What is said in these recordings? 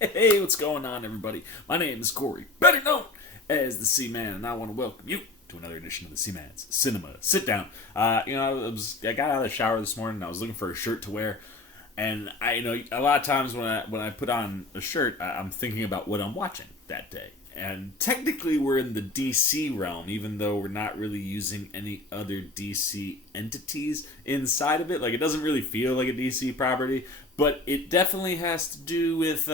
Hey, what's going on, everybody? My name is Corey, better known as the Seaman, and I want to welcome you to another edition of the Seaman's Cinema Sit Down. I got out of the shower this morning, and I was looking for a shirt to wear, and a lot of times when I put on a shirt, I'm thinking about what I'm watching that day. And technically, we're in the DC realm, even though we're not really using any other DC entities inside of it. Like, it doesn't really feel like a DC property, but it definitely has to do with,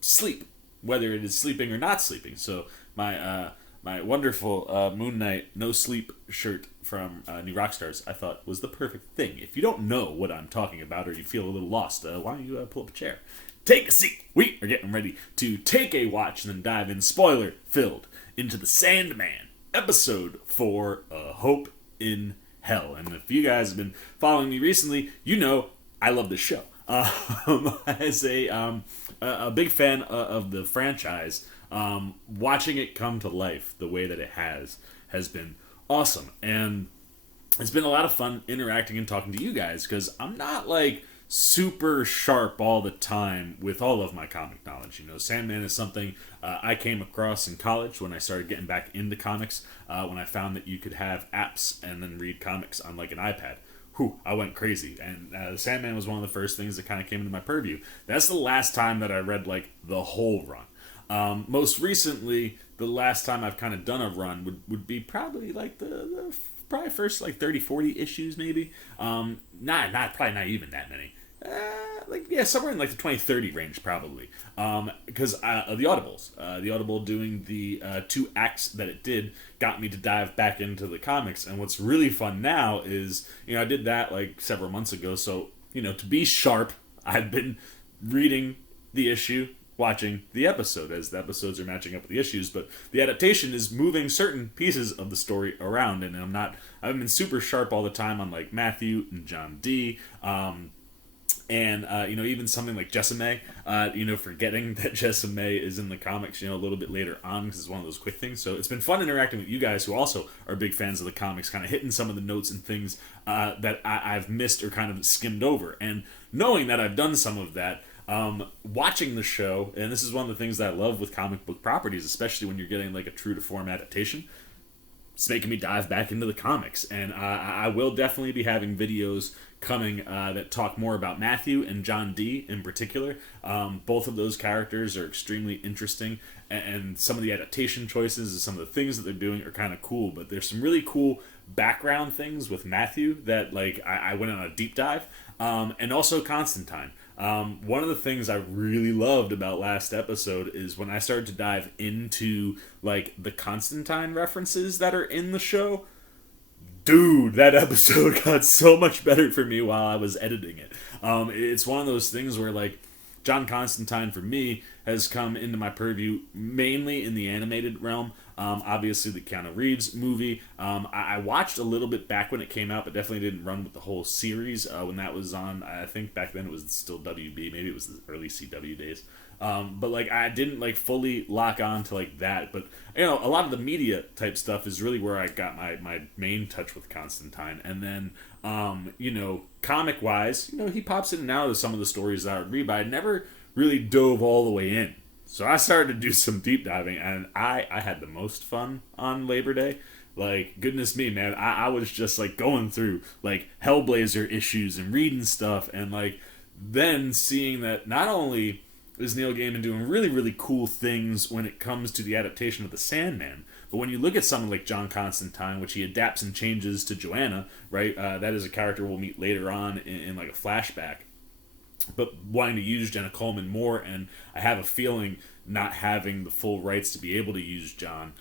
sleep, whether it is sleeping or not sleeping. So, my wonderful Moon Knight No Sleep shirt from New Rockstars, I thought was the perfect thing. If you don't know what I'm talking about or you feel a little lost, why don't you pull up a chair? Take a seat. We are getting ready to take a watch and then dive in, spoiler-filled, into the Sandman, episode 4, Hope in Hell. And if you guys have been following me recently, you know I love this show. As a big fan of the franchise, watching it come to life the way that it has been awesome. And it's been a lot of fun interacting and talking to you guys, because I'm not like super sharp all the time with all of my comic knowledge. You know, Sandman is something I came across in college when I started getting back into comics, when I found that you could have apps and then read comics on like an iPad. I went crazy. And Sandman was one of the first things that kind of came into my purview. That's the last time that I read like the whole run. Most recently, the last time I've kind of done a run would be probably like the probably first like 30-40 issues maybe. Probably not even that many. Somewhere in like the 20-30 range probably, because the Audibles, the Audible doing the 2 acts that it did got me to dive back into the comics. And what's really fun now is, I did that like several months ago, so to be sharp, I've been reading the issue, watching the episode as the episodes are matching up with the issues, but the adaptation is moving certain pieces of the story around, and I've been super sharp all the time on like Matthew and John D. And even something like Jessame, forgetting that Jessame is in the comics, a little bit later on, because it's one of those quick things. So it's been fun interacting with you guys who also are big fans of the comics, kind of hitting some of the notes and things that I've missed or kind of skimmed over. And knowing that I've done some of that, watching the show, and this is one of the things that I love with comic book properties, especially when you're getting like a true to form adaptation, it's making me dive back into the comics. And I will definitely be having videos coming that talk more about Matthew and John D in particular. Both of those characters are extremely interesting, and some of the adaptation choices and some of the things that they're doing are kind of cool. But there's some really cool background things with Matthew that like I went on a deep dive, and also Constantine. One of the things I really loved about last episode is when I started to dive into like the Constantine references that are in the show. Dude, that episode got so much better for me while I was editing it. It's one of those things where like John Constantine for me has come into my purview mainly in the animated realm. Obviously the Keanu Reeves movie. I watched a little bit back when it came out, but definitely didn't run with the whole series when that was on. I think back then it was still WB. Maybe it was the early CW days. But like I didn't like fully lock on to like that. But a lot of the media type stuff is really where I got my main touch with Constantine. And then comic wise, he pops in and out of some of the stories that I would read, but I never really dove all the way in. So I started to do some deep diving, and I had the most fun on Labor Day. Like, goodness me, man, I was just like going through like Hellblazer issues and reading stuff, and like then seeing that not only is Neil Gaiman doing really, really cool things when it comes to the adaptation of the Sandman, but when you look at someone like John Constantine, which he adapts and changes to Joanna, right? That is a character we'll meet later on in like a flashback. But wanting to use Jenna Coleman more, and I have a feeling not having the full rights to be able to use John,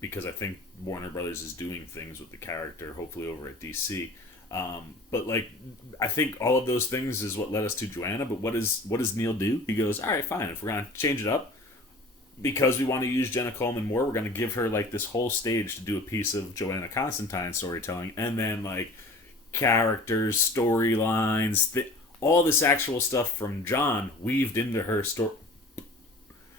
because I think Warner Brothers is doing things with the character, hopefully over at DC. But like, I think all of those things is what led us to Joanna. But what does Neil do? He goes, all right, fine. If we're gonna change it up, because we want to use Jenna Coleman more, we're gonna give her like this whole stage to do a piece of Joanna Constantine storytelling, and then like characters, storylines, all this actual stuff from John weaved into her story.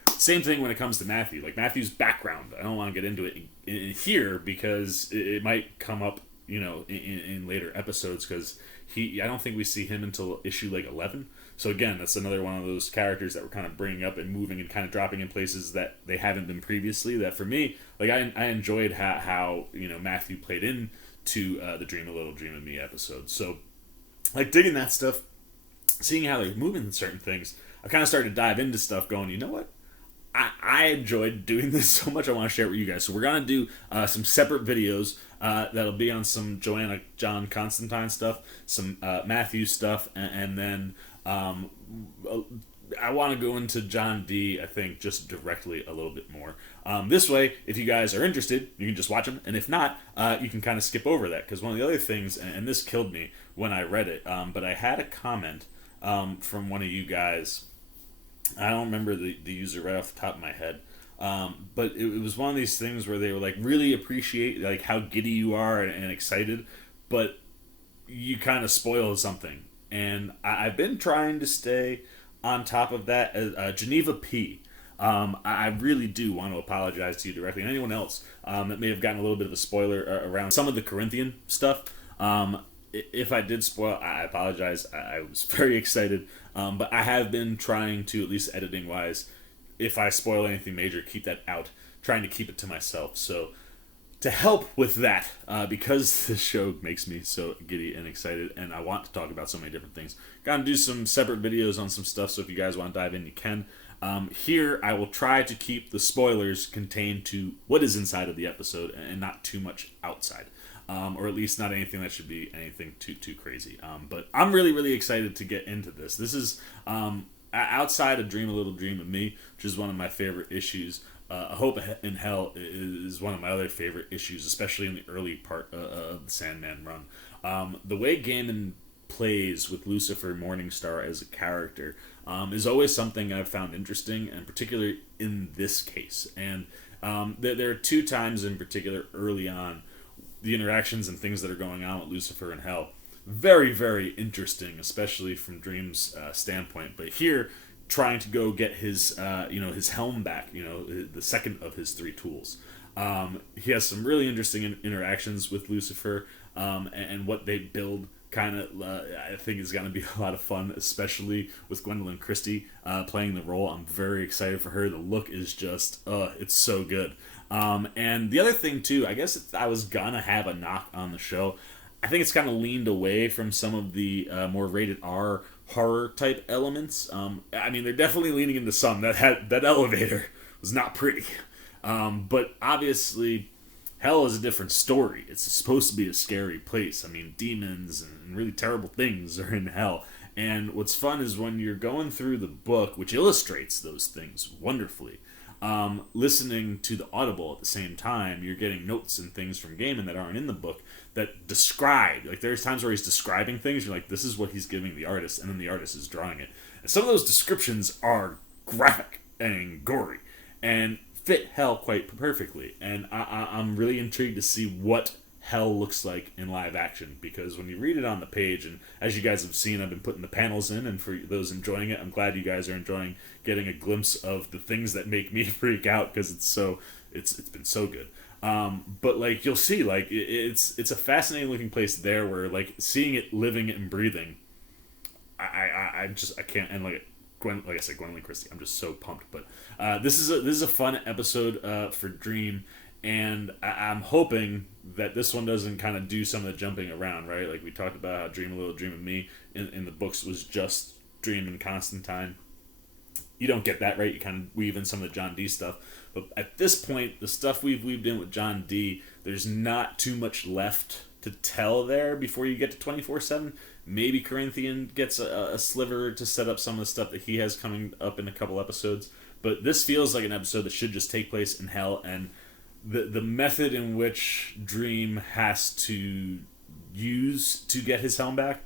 Same thing when it comes to Matthew. Like Matthew's background, I don't want to get into it in here because it might come up, in later episodes, because I don't think we see him until issue like 11. So again, that's another one of those characters that we're kind of bringing up and moving and kind of dropping in places that they haven't been previously. That for me, like I enjoyed how Matthew played in to the Dream a Little Dream of Me episode. So like digging that stuff, seeing how they're moving certain things, I kind of started to dive into stuff going, you know what? I enjoyed doing this so much I want to share it with you guys. So we're going to do some separate videos that'll be on some John Constantine stuff, some Matthew stuff, and then I want to go into John D, I think, just directly a little bit more. This way, if you guys are interested, you can just watch them, and if not, you can kind of skip over that, because one of the other things, and this killed me when I read it, but I had a comment from one of you guys. I don't remember the user right off the top of my head, but it was one of these things where they were like, really appreciate like how giddy you are and excited, but you kind of spoil something. And I've been trying to stay on top of that. Geneva P. I really do want to apologize to you directly and anyone else that may have gotten a little bit of a spoiler around some of the Corinthian stuff. If I did spoil, I apologize. I was very excited. But I have been trying to, at least editing wise, if I spoil anything major, keep that out. Trying to keep it to myself. So to help with that, because this show makes me so giddy and excited, and I want to talk about so many different things, gotta do some separate videos on some stuff, so if you guys want to dive in, you can. Here, I will try to keep the spoilers contained to what is inside of the episode, and not too much outside. Or at least not anything that should be anything too crazy. But I'm really excited to get into this. This is outside of Dream a Little Dream of Me, which is one of my favorite issues. Hope in Hell is one of my other favorite issues, especially in the early part of the Sandman run. The way Gaiman plays with Lucifer Morningstar as a character is always something I've found interesting, and particularly in this case. And there are two times in particular early on, the interactions and things that are going on with Lucifer and Hell, very interesting, especially from Dream's standpoint. But here, trying to go get his his helm back, the second of his three tools. He has some really interesting interactions with Lucifer, and what they build kind of I think is going to be a lot of fun, especially with Gwendoline Christie playing the role. I'm very excited for her. The look is just it's so good. And the other thing too, I guess if I was gonna have a knock on the show, I think it's kind of leaned away from some of the more rated R horror type elements. I mean, they're definitely leaning into some. That elevator was not pretty, but obviously Hell is a different story. It's supposed to be a scary place. I mean, demons and really terrible things are in Hell. And what's fun is when you're going through the book, which illustrates those things wonderfully, listening to the audible at the same time, you're getting notes and things from Gaiman that aren't in the book that describe, like there's times where he's describing things, you're like, this is what he's giving the artist, and then the artist is drawing it. And some of those descriptions are graphic and gory, and fit Hell quite perfectly. And I'm really intrigued to see what Hell looks like in live action, because when you read it on the page, and as you guys have seen, I've been putting the panels in, and for those enjoying it, I'm glad you guys are enjoying getting a glimpse of the things that make me freak out, because it's been so good. But like you'll see, like it's a fascinating looking place there, where like seeing it living and breathing, I can't. And like I said, Gwendoline Christie, I'm just so pumped. But this is a fun episode for Dream. And I'm hoping that this one doesn't kind of do some of the jumping around, right? Like we talked about how Dream a Little Dream of Me in the books was just Dream and Constantine. You don't get that, right? You kind of weave in some of the John D stuff. But at this point, the stuff we've weaved in with John D, there's not too much left to tell there before you get to 24/7. Maybe Corinthian gets a sliver to set up some of the stuff that he has coming up in a couple episodes. But this feels like an episode that should just take place in Hell, and the method in which Dream has to use to get his helm back,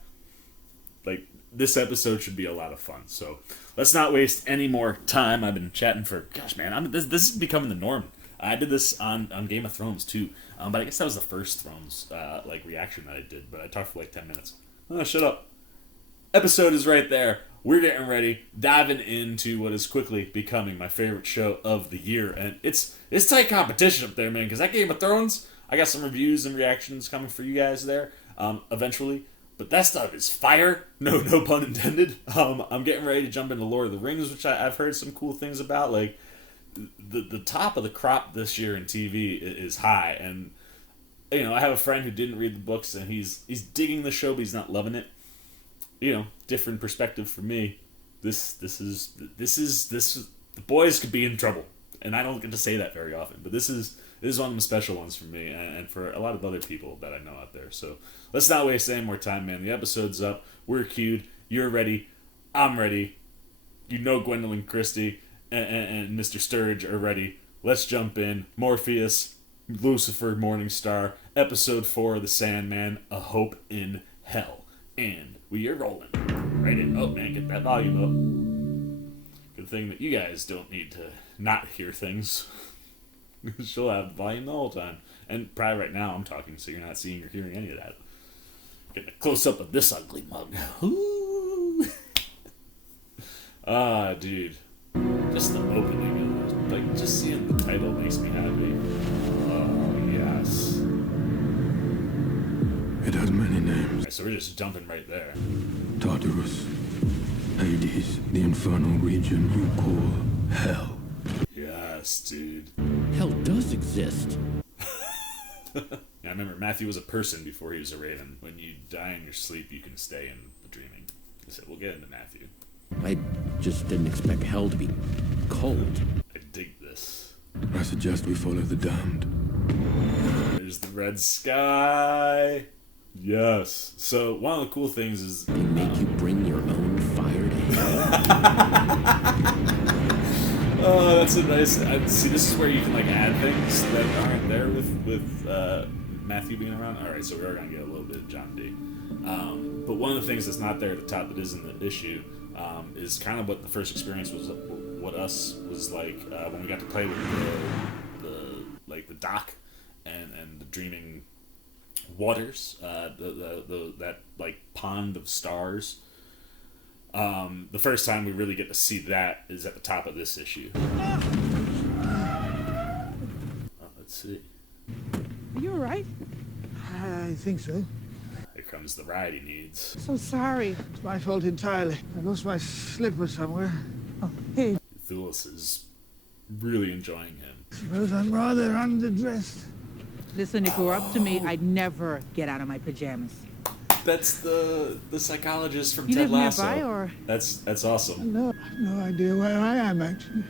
like this episode should be a lot of fun. So let's not waste any more time. I've been chatting for, gosh man, this is becoming the norm. I did this on Game of Thrones too, but I guess that was the first Thrones reaction that I did, but I talked for like 10 minutes. Oh, shut up. Episode is right there. We're getting ready, diving into what is quickly becoming my favorite show of the year. And it's tight competition up there, man, because that Game of Thrones, I got some reviews and reactions coming for you guys there eventually. But that stuff is fire. No pun intended. I'm getting ready to jump into Lord of the Rings, which I've heard some cool things about. Like, the top of the crop this year in TV is high, and you know, I have a friend who didn't read the books, and he's digging the show, but he's not loving it. You know, different perspective for me. This is the boys could be in trouble, and I don't get to say that very often. But this is one of the special ones for me, and for a lot of other people that I know out there. So let's not waste any more time, man. The episode's up. We're queued. You're ready. I'm ready. You know Gwendoline Christie and Mr. Sturridge are ready. Let's jump in. Morpheus, Lucifer, Morningstar, episode 4 of the Sandman, A Hope in Hell. And we are rolling. Right in. Oh, man, get that volume up. Good thing that you guys don't need to not hear things. She'll have the volume the whole time. And probably right now I'm talking, so you're not seeing or hearing any of that. Getting a close-up of this ugly mug. Ooh. Ah, dude. Just the opening of it. Like, just seeing the title makes me happy. Oh, yes. It has many names. Right, so we're just jumping right there. Tartarus, Hades, the infernal region you call hell. Yes, dude. Hell does exist. Yeah, I remember Matthew was a person before he was a raven. When you die in your sleep, you can stay in the dreaming. I said, we'll get into Matthew. I just didn't expect hell to be cold. I dig this. I suggest we follow the damned. There's the red sky. Yes. So one of the cool things is They make you bring your own fire to hell. oh, that's a nice. See, this is where you can like add things that aren't there with Matthew being around. All right, so we are gonna get a little bit of John D. But one of the things that's not there at the top that is in the issue is kind of what the first experience was. What us was like when we got to play with the dock and the dreaming waters, that like pond of stars. The first time we really get to see that is at the top of this issue. Let's see. Are you alright? I think so. Here comes the ride he needs. So sorry. It's my fault entirely. I lost my slipper somewhere. Oh, hey. Thulis is really enjoying him. Suppose I'm rather underdressed. Listen, if it were up to me, I'd never get out of my pajamas. That's the psychologist from You Ted live Lasso. nearby, or That's awesome. No, I've no idea where I am, actually.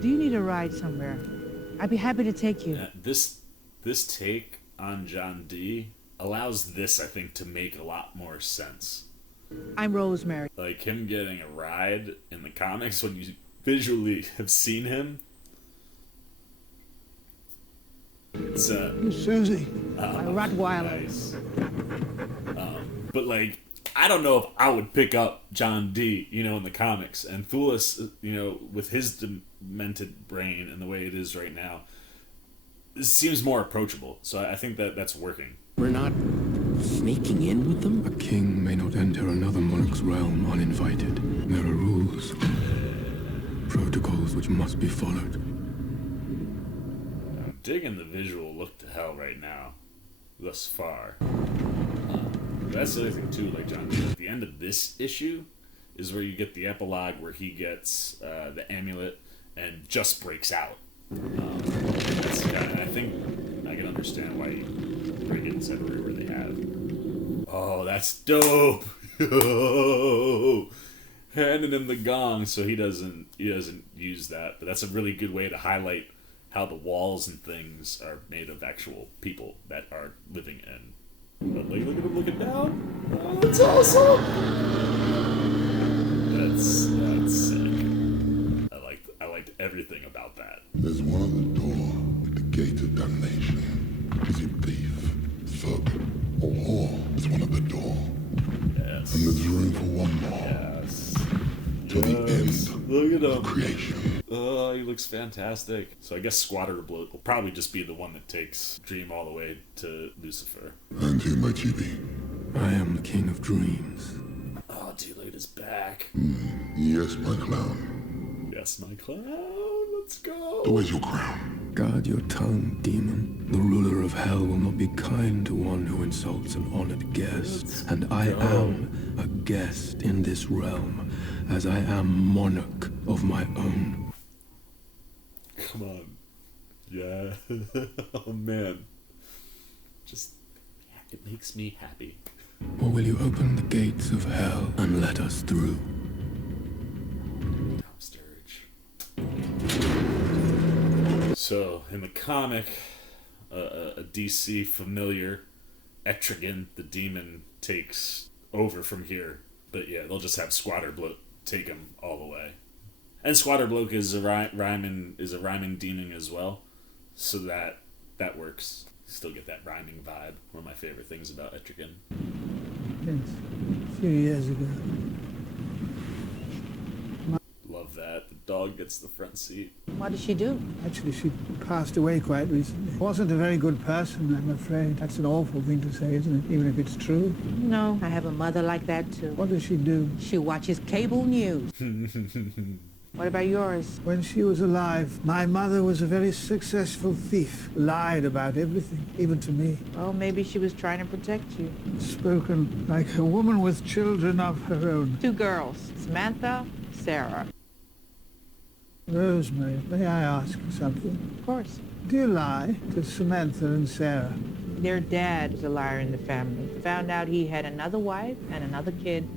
do you need a ride somewhere? I'd be happy to take you. This take on John D allows this, I think, to make a lot more sense. I'm Rosemary. Like him getting a ride in the comics when you visually have seen him. It's Susie. My Rottweiler. nice. But like, I don't know if I would pick up John D, in the comics, and Thulis, with his demented brain and the way it is right now, it seems more approachable. So I think that's working. We're not sneaking in with them? A king may not enter another monarch's realm uninvited. There are rules, protocols which must be followed. I'm digging the visual look to hell right now, thus far. That's the other thing too, like John, at the end of this issue is where you get the epilogue where he gets the amulet and just breaks out. And I think I can understand why Brigands everywhere they have. Oh, that's dope! Handing him the gong so he doesn't use that, but that's a really good way to highlight how the walls and things are made of actual people that are living in. But like, look at him looking down. Oh, that's awesome. That's sick. I liked everything about that. There's one at the door with the gate of damnation. Is it thief, thug, or whore? There's one at the door. Yes. And there's room for one more. Yes. Till the end Look at him. of creation. Oh, he looks fantastic. So I guess Squatter will probably just be the one that takes Dream all the way to Lucifer. And who might you be? I am the king of dreams. Oh, dude, look at his back. Yes, my clown. Yes, my clown. Let's go. Where's your crown? Guard your tongue, demon. The ruler of hell will not be kind to one who insults an honored guest. And I am a guest in this realm, as I am monarch of my own. Come on. Yeah. Oh, man. Just, yeah, it makes me happy. Or will you open the gates of hell and let us through? Tom Sturridge. So, in the comic, a DC familiar, Etrigan, the demon, takes over from here. But yeah, they'll just have Squatter Bloke take him all the way. And Squatter Bloke is a rhyming demon as well. So that works. Still get that rhyming vibe. One of my favorite things about Etrigan. Yes, a few years ago. Love that. The dog gets the front seat. What did she do? Actually, she passed away quite recently. Wasn't a very good person, I'm afraid. That's an awful thing to say, isn't it? Even if it's true. No, I have a mother like that too. What does she do? She watches cable news. What about yours? When she was alive, my mother was a very successful thief. Lied about everything, even to me. Well, maybe she was trying to protect you. Spoken like a woman with children of her own. 2 girls, Samantha, Sarah. Rosemary, may I ask you something? Of course. Do you lie to Samantha and Sarah? Their dad was a liar in the family. Found out he had another wife and another kid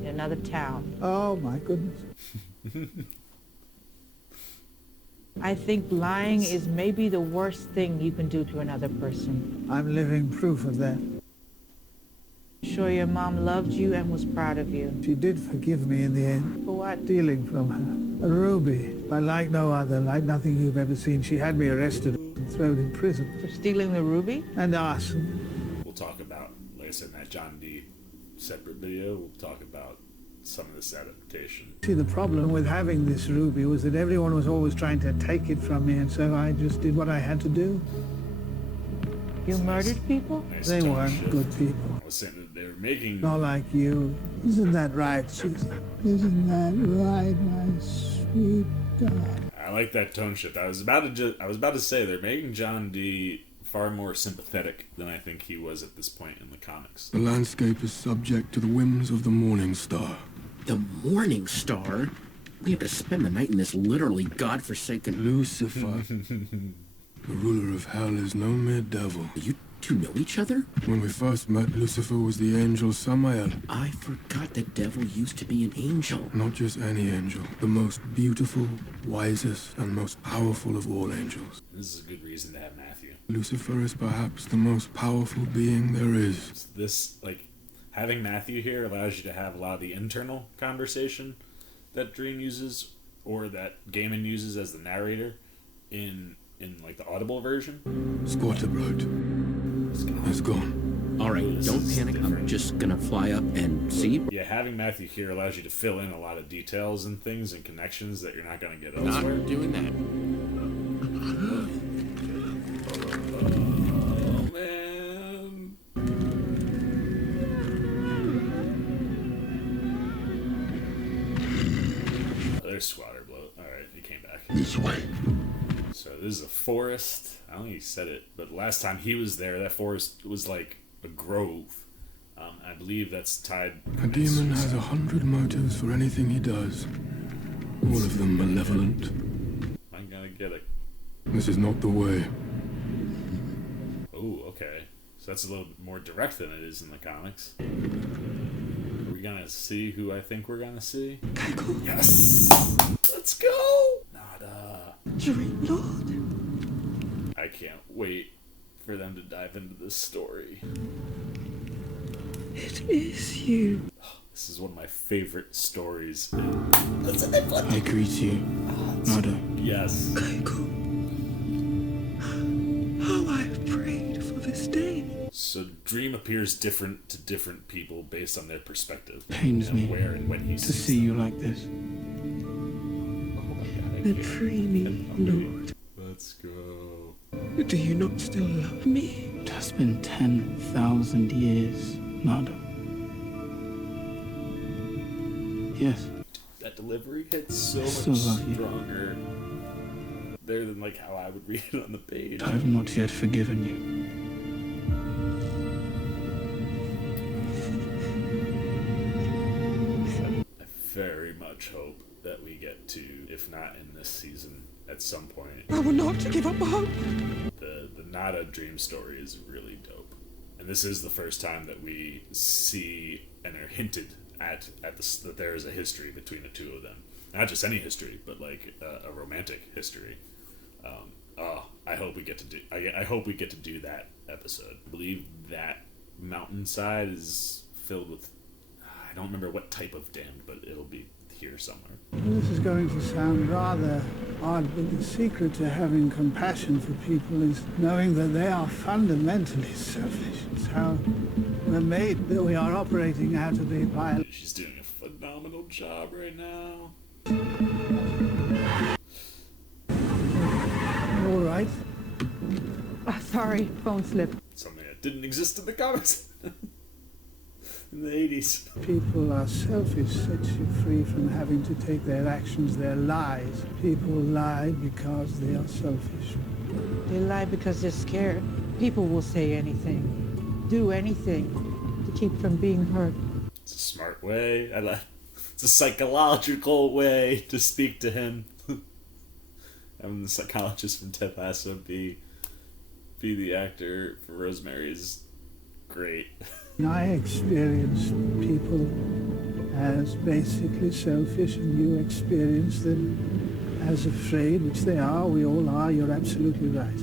in another town. Oh, my goodness. I think lying is maybe the worst thing you can do to another person. I'm living proof of that. Sure your mom loved you and was proud of you. She did forgive me in the end. For what? Stealing from her. A ruby, but like no other, like nothing you've ever seen. She had me arrested and thrown in prison. For stealing the ruby? And arson. We'll talk about, like I said in that John D. separate video, we'll talk about some of this adaptation. See, the problem with having this ruby was that everyone was always trying to take it from me, and so I just did what I had to do. You murdered people? Nice They tone weren't shift. good people. I was saying that they were making... Not like you. Isn't that right, Susan? Isn't that right, my sweet God? I like that tone shift. I was about to say they're making John D. far more sympathetic than I think he was at this point in the comics. The landscape is subject to the whims of the morning star. The Morning Star? We have to spend the night in this literally godforsaken... Lucifer. The ruler of hell is no mere devil. You two know each other? When we first met, Lucifer was the angel Samael. I forgot the devil used to be an angel. Not just any angel. The most beautiful, wisest, and most powerful of all angels. This is a good reason to have Matthew. Lucifer is perhaps the most powerful being there is. This, like, having Matthew here allows you to have a lot of the internal conversation that Dream uses, or that Gaiman uses as the narrator in like the audible version. Squatter Blood is gone. Alright, don't panic. I'm just gonna fly up and see. Yeah, having Matthew here allows you to fill in a lot of details and things and connections that you're not going to get Not elsewhere. doing that. Oh, man. Oh, there's Squatter Bloat. Alright, he came back. This way. So this is a forest. I don't think he said it, but last time he was there, that forest was like a grove. I believe that's tied... A demon has 100 motives for anything he does. All of them malevolent. I'm gonna get it. This is not the way. Oh, okay. So that's a little bit more direct than it is in the comics. Are we gonna see who I think we're gonna see? Yes! Let's go! Nada. Dream Lord. I can't wait for them to dive into this story. It is you. This is one of my favorite stories. I greet you, Mother. Yes. Keiko. How I have prayed for this day. So Dream appears different to different people based on their perspective. Pains and me where and when he to sees see them. you like this. Oh my God, I Then can't- free me, Lord. Let's go. Do you not still love me? It has been 10,000 years, Nada. Yes. That delivery hits so I still much love you. stronger. there than like how I would read it on the page. I have not yet forgiven you. I very much hope that we get to, if not in this season, at some point. I will not give up hope. The Nada dream story is really dope. And this is the first time that we see and are hinted at that there is a history between the two of them. Not just any history, but like a romantic history. I hope we get to do. I hope we get to do that episode. I believe that mountainside is filled with. I don't remember what type of damned, but it'll be here somewhere. This is going to sound rather odd, but the secret to having compassion for people is knowing that they are fundamentally selfish. It's how we're made, that we are operating out of a pile. She's doing a phenomenal job right now. All right. Sorry, phone slipped. Something that didn't exist in the comics in the 80s. People are selfish, sets you free from having to take their actions, their lies. People lie because they are selfish. They lie because they're scared. People will say anything, do anything to keep from being hurt. It's a smart way. It's a psychological way to speak to him. Having the psychologist from Ted Lasso be the actor for Rosemary is great. I experience people as basically selfish, and you experience them as afraid, which they are. We all are. You're absolutely right.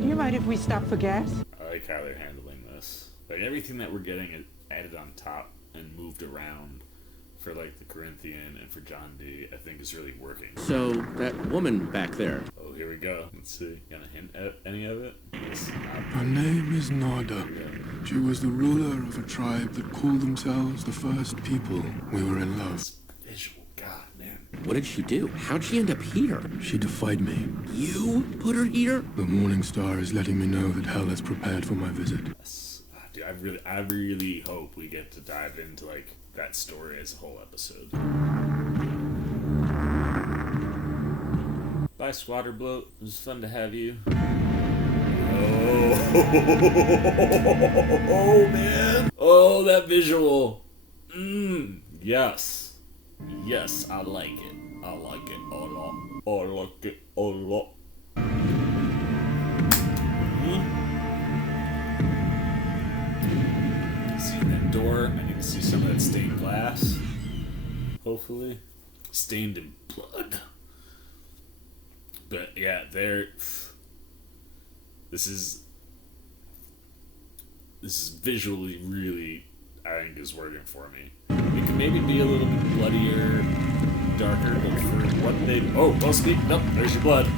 Do you mind if we stop for gas? I like how they're handling this. Like everything that we're getting is added on top and moved around for like the Corinthian and for John D, I think is really working. So, that woman back there. Oh, here we go. Let's see. Gonna hint at any of it? Her name is Nada. She was the ruler of a tribe that called themselves the first people. We were in love. This visual, God, man. What did she do? How'd she end up here? She defied me. You put her here? The morning star is letting me know that hell has prepared for my visit. Yes. Dude, I really hope we get to dive into like that story as a whole episode. Bye, Squatter Bloat. It was fun to have you. Oh, man. Oh, that visual. Yes. Yes, I like it. I like it a lot. I like it a lot. See that door? I need to see some of that stained glass. Hopefully. Stained in blood. But yeah, this is visually really, I think, is working for me. It can maybe be a little bit bloodier, darker, but for what they... Oh, well, speak. Nope, there's your blood.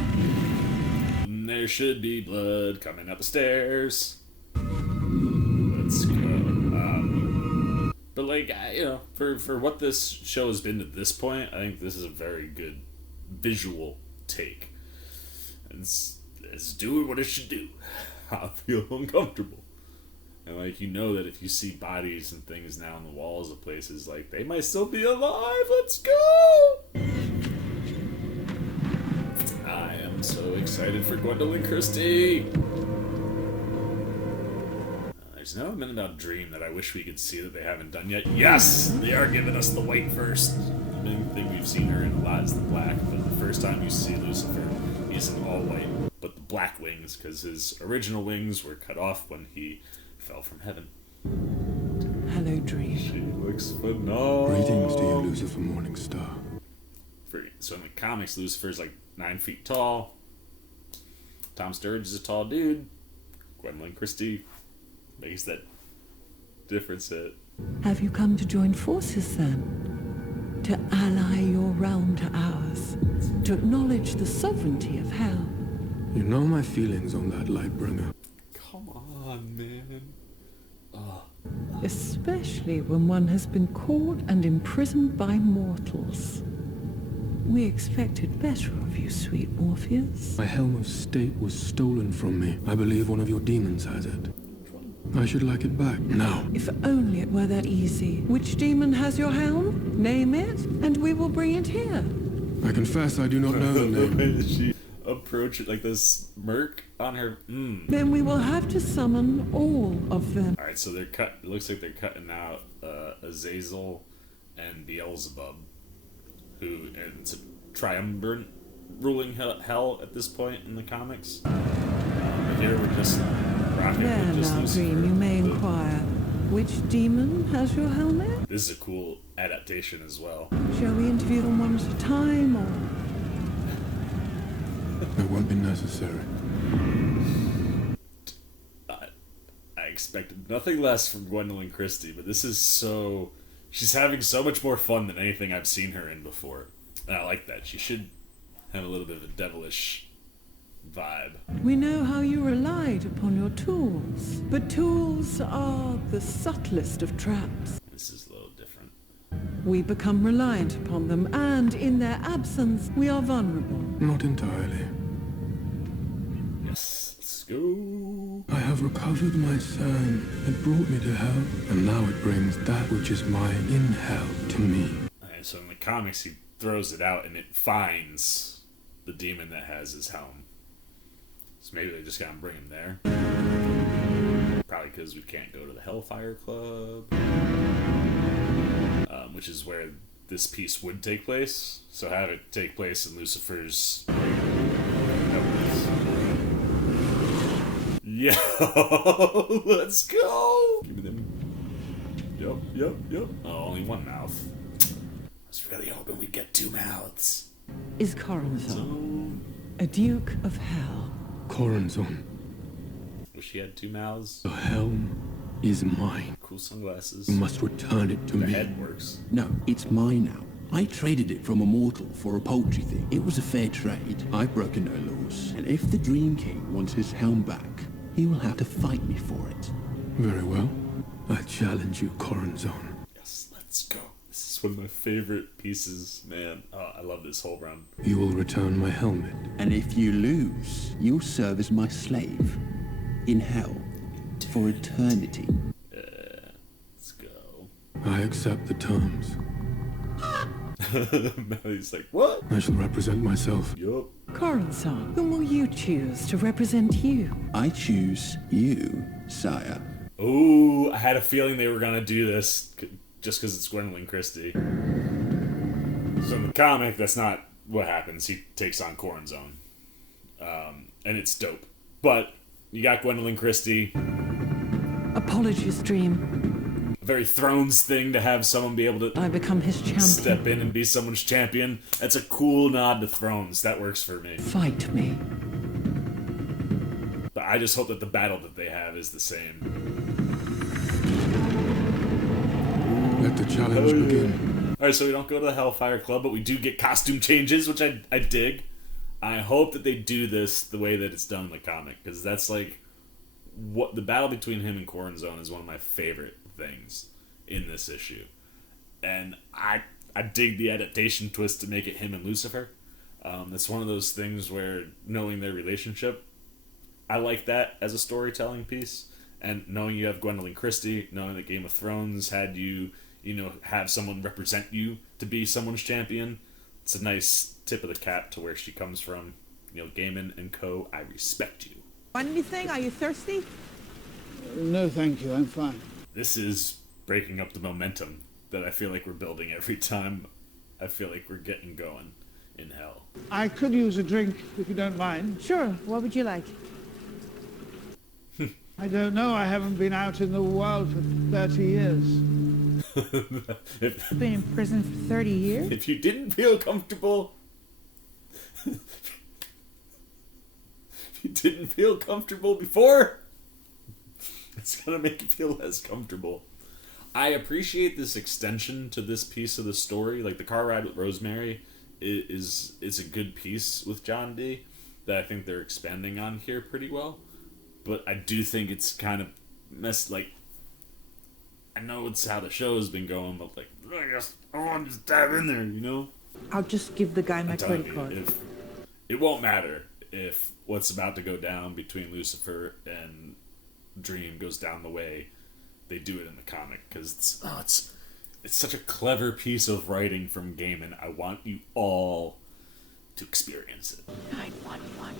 And there should be blood coming up the stairs. Let's go. But like, for what this show has been to this point, I think this is a very good visual take. It's doing what it should do. I feel uncomfortable. And like, that if you see bodies and things now on the walls of places, like, they might still be alive. Let's go! I am so excited for Gwendoline Christie. There's an element about Dream that I wish we could see that they haven't done yet. Yes! They are giving us the white first. The main thing we've seen her in a lot is the black, but the first time you see Lucifer, he's in all white. But the black wings, because his original wings were cut off when he fell from heaven. Hello, Dream. She looks phenomenal. Greetings to you, Lucifer Morningstar. So in the comics, Lucifer's like 9 feet tall. Tom Sturridge is a tall dude. Gwendoline Christie makes that difference. Have you come to join forces then? To ally your realm to ours? To acknowledge the sovereignty of hell? You know my feelings on that Lightbringer. Come on, man. Especially when one has been caught and imprisoned by mortals. We expected better of you, sweet Morpheus. My helm of state was stolen from me. I believe one of your demons has it. I should like it back now. If only it were that easy. Which demon has your helm? Name it, and we will bring it here. I confess I do not know her The way name. that she approached it, like this smirk on her. Then we will have to summon all of them. All right, so they're cut. It looks like they're cutting out Azazel and Beelzebub, who and it's a triumvirate ruling hell at this point in the comics. But here we're just rocking There with just now, Lucifer. Dream, you may inquire. Which demon has your helmet? This is a cool adaptation as well. Shall we interview them one at a time, or...? It won't be necessary. I expected nothing less from Gwendoline Christie, but this is so... She's having so much more fun than anything I've seen her in before. And I like that. She should have a little bit of a devilish vibe. We know how you relied upon your tools, but tools are the subtlest of traps. This is a little different. We become reliant upon them, and in their absence, we are vulnerable. Not entirely. Yes, let's go. I have recovered my sand. It brought me to hell, and now it brings that which is mine in hell to me. Alright, so in the comics, he throws it out and it finds the demon that has his helm. So maybe they just gotta bring him there. Probably because we can't go to the Hellfire Club, which is where this piece would take place. So have it take place in Lucifer's. Yo, let's go! Give me them. Yep. Oh, only one mouth. I was really hoping we'd get two mouths. Is Coronzon a Duke of Hell? Coronzon, Wish he had two mouths. the helm is mine. Cool sunglasses. You must return it to The me. head works. No, it's mine now. I traded it from a mortal for a poultry thing. It was a fair trade. I've broken no laws. And if the Dream King wants his helm back, he will have to fight me for it. Very well. I challenge you, Coronzon. Yes, let's go. This is one of my favorite pieces, man. Oh, I love this whole run. You will return my helmet. And if you lose, you'll serve as my slave. In hell. For eternity. Let's go. I accept the terms. He's like, what? I shall represent myself. Yup. Coronzon, whom will you choose to represent you? I choose you, sire. Ooh, I had a feeling they were gonna do this just because it's Gwendoline Christie. So in the comic, that's not what happens. He takes on Coronzon. And it's dope. But you got Gwendoline Christie. Apologies, Dream. A very Thrones thing to have someone be able to I become his champion. step in and be someone's champion. That's a cool nod to Thrones. That works for me. Fight me. But I just hope that the battle that they have is the same. Let the challenge begin. Alright, so we don't go to the Hellfire Club, but we do get costume changes, which I dig. I hope that they do this the way that it's done in the comic, because that's like what the battle between him and Coronzon is one of my favorite things in this issue. And I dig the adaptation twist to make it him and Lucifer. It's one of those things where knowing their relationship, I like that as a storytelling piece. And knowing you have Gwendoline Christie, knowing that Game of Thrones had you have someone represent you to be someone's champion, it's a nice tip of the cap to where she comes from. Gaiman and co, I respect you. Want anything? Are you thirsty? No, thank you. I'm fine. This is breaking up the momentum that I feel like we're building every time I feel like we're getting going in hell. I could use a drink, if you don't mind. Sure. What would you like? I don't know. I haven't been out in the world for 30 years. if, Been in prison for 30 years? if you didn't feel comfortable... if you didn't feel comfortable before, it's gonna make you feel less comfortable. I appreciate this extension to this piece of the story. Like the car ride with Rosemary is a good piece with John D. that I think they're expanding on here pretty well. But I do think it's kind of messed. Like, I know it's how the show has been going, but like, I want to just dive in there, I'll just give the guy my I'm telling credit you, card. if it won't matter if what's about to go down between Lucifer and Dream goes down the way they do it in the comic, because it's such a clever piece of writing from Gaiman. I want you all to experience it. 911.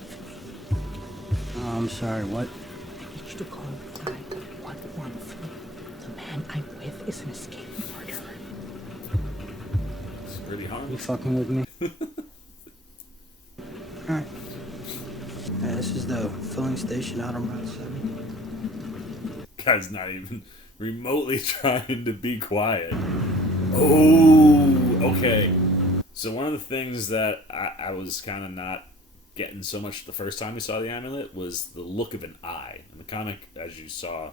Oh, I'm sorry, what? I need you to call 911 for me. The man I'm with is an escaped murderer. It's pretty hard. You fucking with me? Alright. Yeah, this is the filling station out on Route 7. Guy's not even remotely trying to be quiet. Oh, okay. So one of the things that I was kind of not getting so much the first time we saw the amulet was the look of an eye. In the comic, as you saw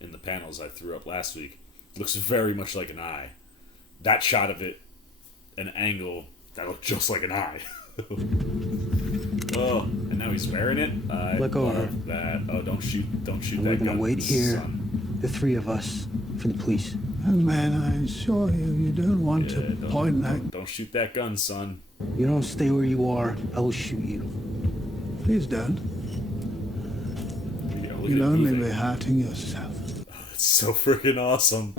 in the panels I threw up last week, looks very much like an eye. That shot of it, an angle that looked just like an eye. Oh, and now he's wearing it. I Let go of her. love that. Oh, don't shoot And that we're gonna gun, wait here, son. the three of us, for the police. Young man, I assure you, you don't want to point that. Don't shoot that gun, son. You don't stay where you are, I will shoot you. Please don't. Yeah, look You'll at it only moving. be hurting yourself. It's so freaking awesome.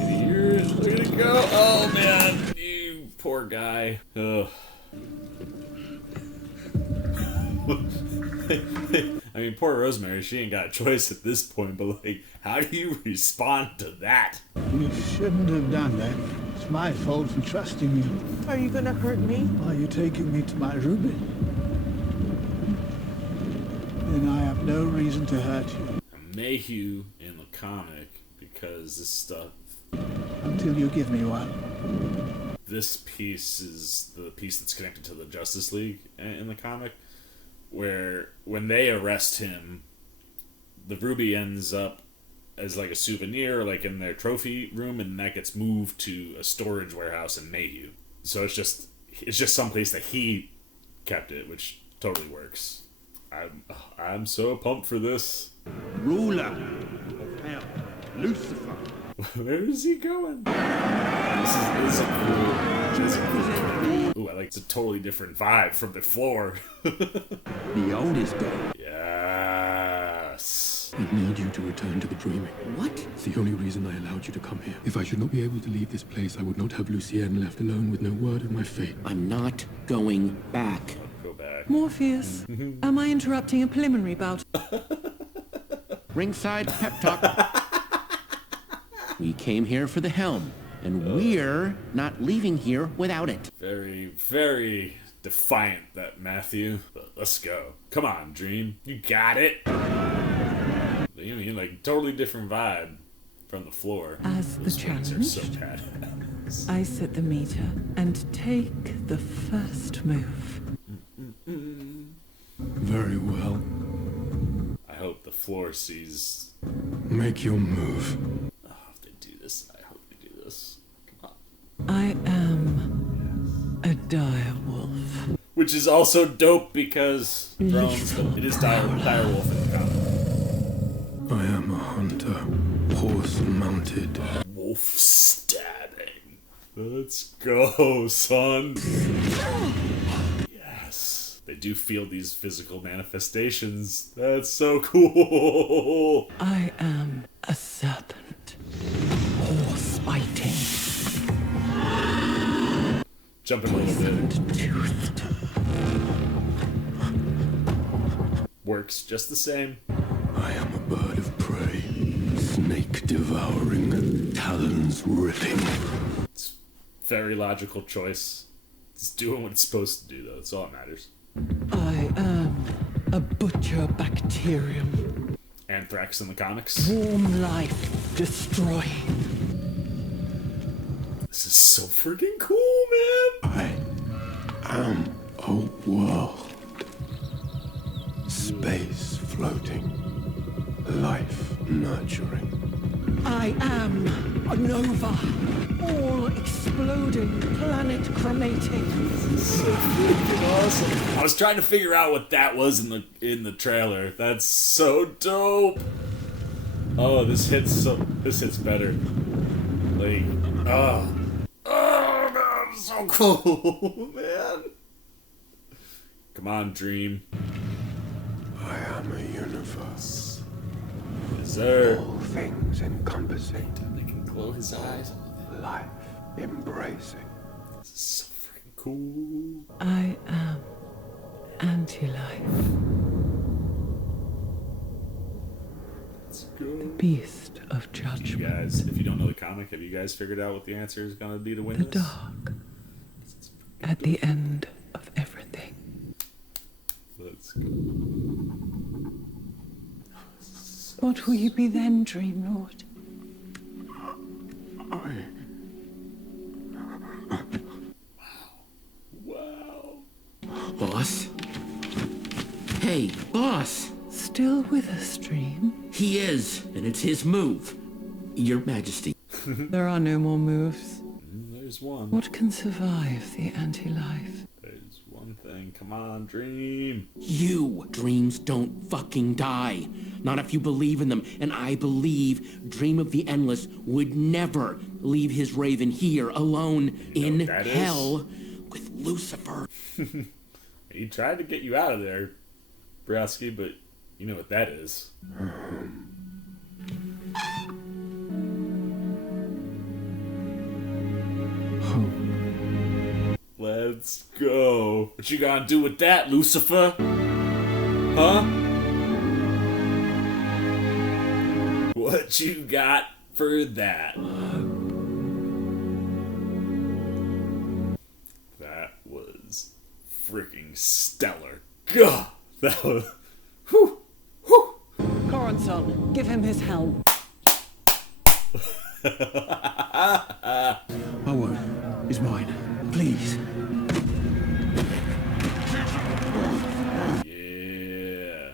Here, look at it go. Oh man, you poor guy. Ugh. I mean, poor Rosemary, she ain't got a choice at this point, but like, how do you respond to that? You shouldn't have done that. It's my fault for trusting you. Are you gonna hurt me? Are you taking me to my ruby? Then I have no reason to hurt you. Mayhew in the comic, because this stuff, Until you give me one. this piece is the piece that's connected to the Justice League in the comic, where when they arrest him, the ruby ends up as like a souvenir, like in their trophy room, and that gets moved to a storage warehouse in Mayhew. So it's just someplace that he kept it, which totally works. I'm so pumped for this. Ruler of hell, Lucifer. Where is he going? This is a cool. Ooh, I like it's a totally different vibe from before. The oldest guy. Yes. I need you to return to the dreaming. What? It's the only reason I allowed you to come here. If I should not be able to leave this place, I would not have Lucienne left alone with no word of my fate. I'm not going back. Go back. Morpheus, am I interrupting a preliminary bout? Ringside pep talk. We came here for the helm, and we're not leaving here without it. Very, very defiant, that Matthew. But let's go. Come on, Dream. You got it. You mean like totally different vibe from the floor. As the Those wings are so challenge, badass. I set the meter and take the first move. Very well. I hope the floor sees. Make your move. Oh, if they do this, I hope they do this. Come on. I am a dire wolf. Which is also dope because drones. It is dire wolf in the comic. I am a hunter, horse-mounted. Wolf stabbing. Let's go, son. Yes. They do feel these physical manifestations. That's so cool. I am a serpent. Horse biting. Jumping a little bit. Toothed. Works just the same. I am a bird of prey, snake devouring, talons ripping. It's very logical choice. It's doing what it's supposed to do, though. That's all that matters. I am a butcher bacterium. Anthrax in the comics. Warm life destroying. This is so freaking cool, man. I am a world. Space floating. Life nurturing. I am a nova. All exploding, planet cremating. So freaking awesome. I was trying to figure out what that was in the trailer. That's so dope. Oh, this hits better. Like, oh man, so cool, man. Come on, Dream. I am a universe. Yes, sir. All things encompassing. They can glow his eyes. Life embracing. This is so freaking cool. I am anti-life. Let's go. The beast of judgment. You guys, if you don't know the comic, have you guys figured out what the answer is going to be to win The this? dark. At the end of everything. Let's go. What will you be then, Dream Lord? Wow. Boss? Hey, boss! Still with us, Dream? He is, and it's his move. Your Majesty. There are no more moves. There's one. What can survive the anti-life? There's one thing. Come on, Dream. You! Dreams don't fucking die. Not if you believe in them. And I believe Dream of the Endless would never leave his raven here alone in hell with Lucifer. He tried to get you out of there, Browski, but you know what that is. Let's go. What you gonna do with that, Lucifer? Huh? What you got for that? That was freaking stellar. God, that was... Whew, whew. Coronson, give him his helm. I won't. It's mine. Please. Yeah.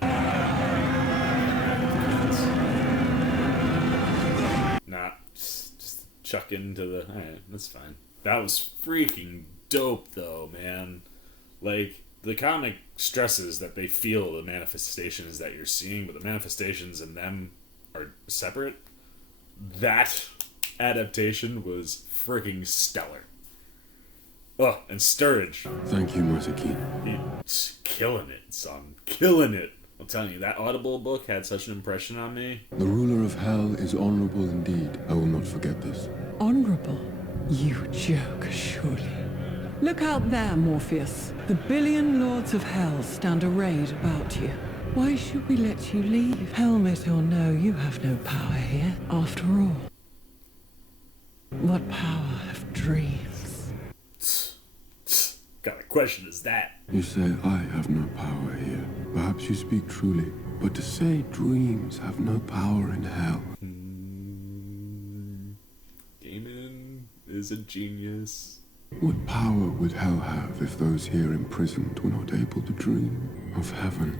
Nah, just chuck into the... Alright, that's fine. That was freaking dope, though, man. Like, the comic stresses that they feel the manifestations that you're seeing, but the manifestations in them are separate. That adaptation was freaking stellar. Oh, and Sturridge. Thank you, Masaki. He's killing it, son. Killing it. I'm telling you, that Audible book had such an impression on me. The ruler of hell is honorable indeed. I will not forget this. Honorable? You joke, surely. Look out there, Morpheus. The billion lords of hell stand arrayed about you. Why should we let you leave? Helmet or no, you have no power here, after all. What power have dreams? Kind of question is that? You say I have no power here. Perhaps you speak truly. But to say dreams have no power in hell. Gaiman is a genius. What power would hell have if those here imprisoned were not able to dream of heaven?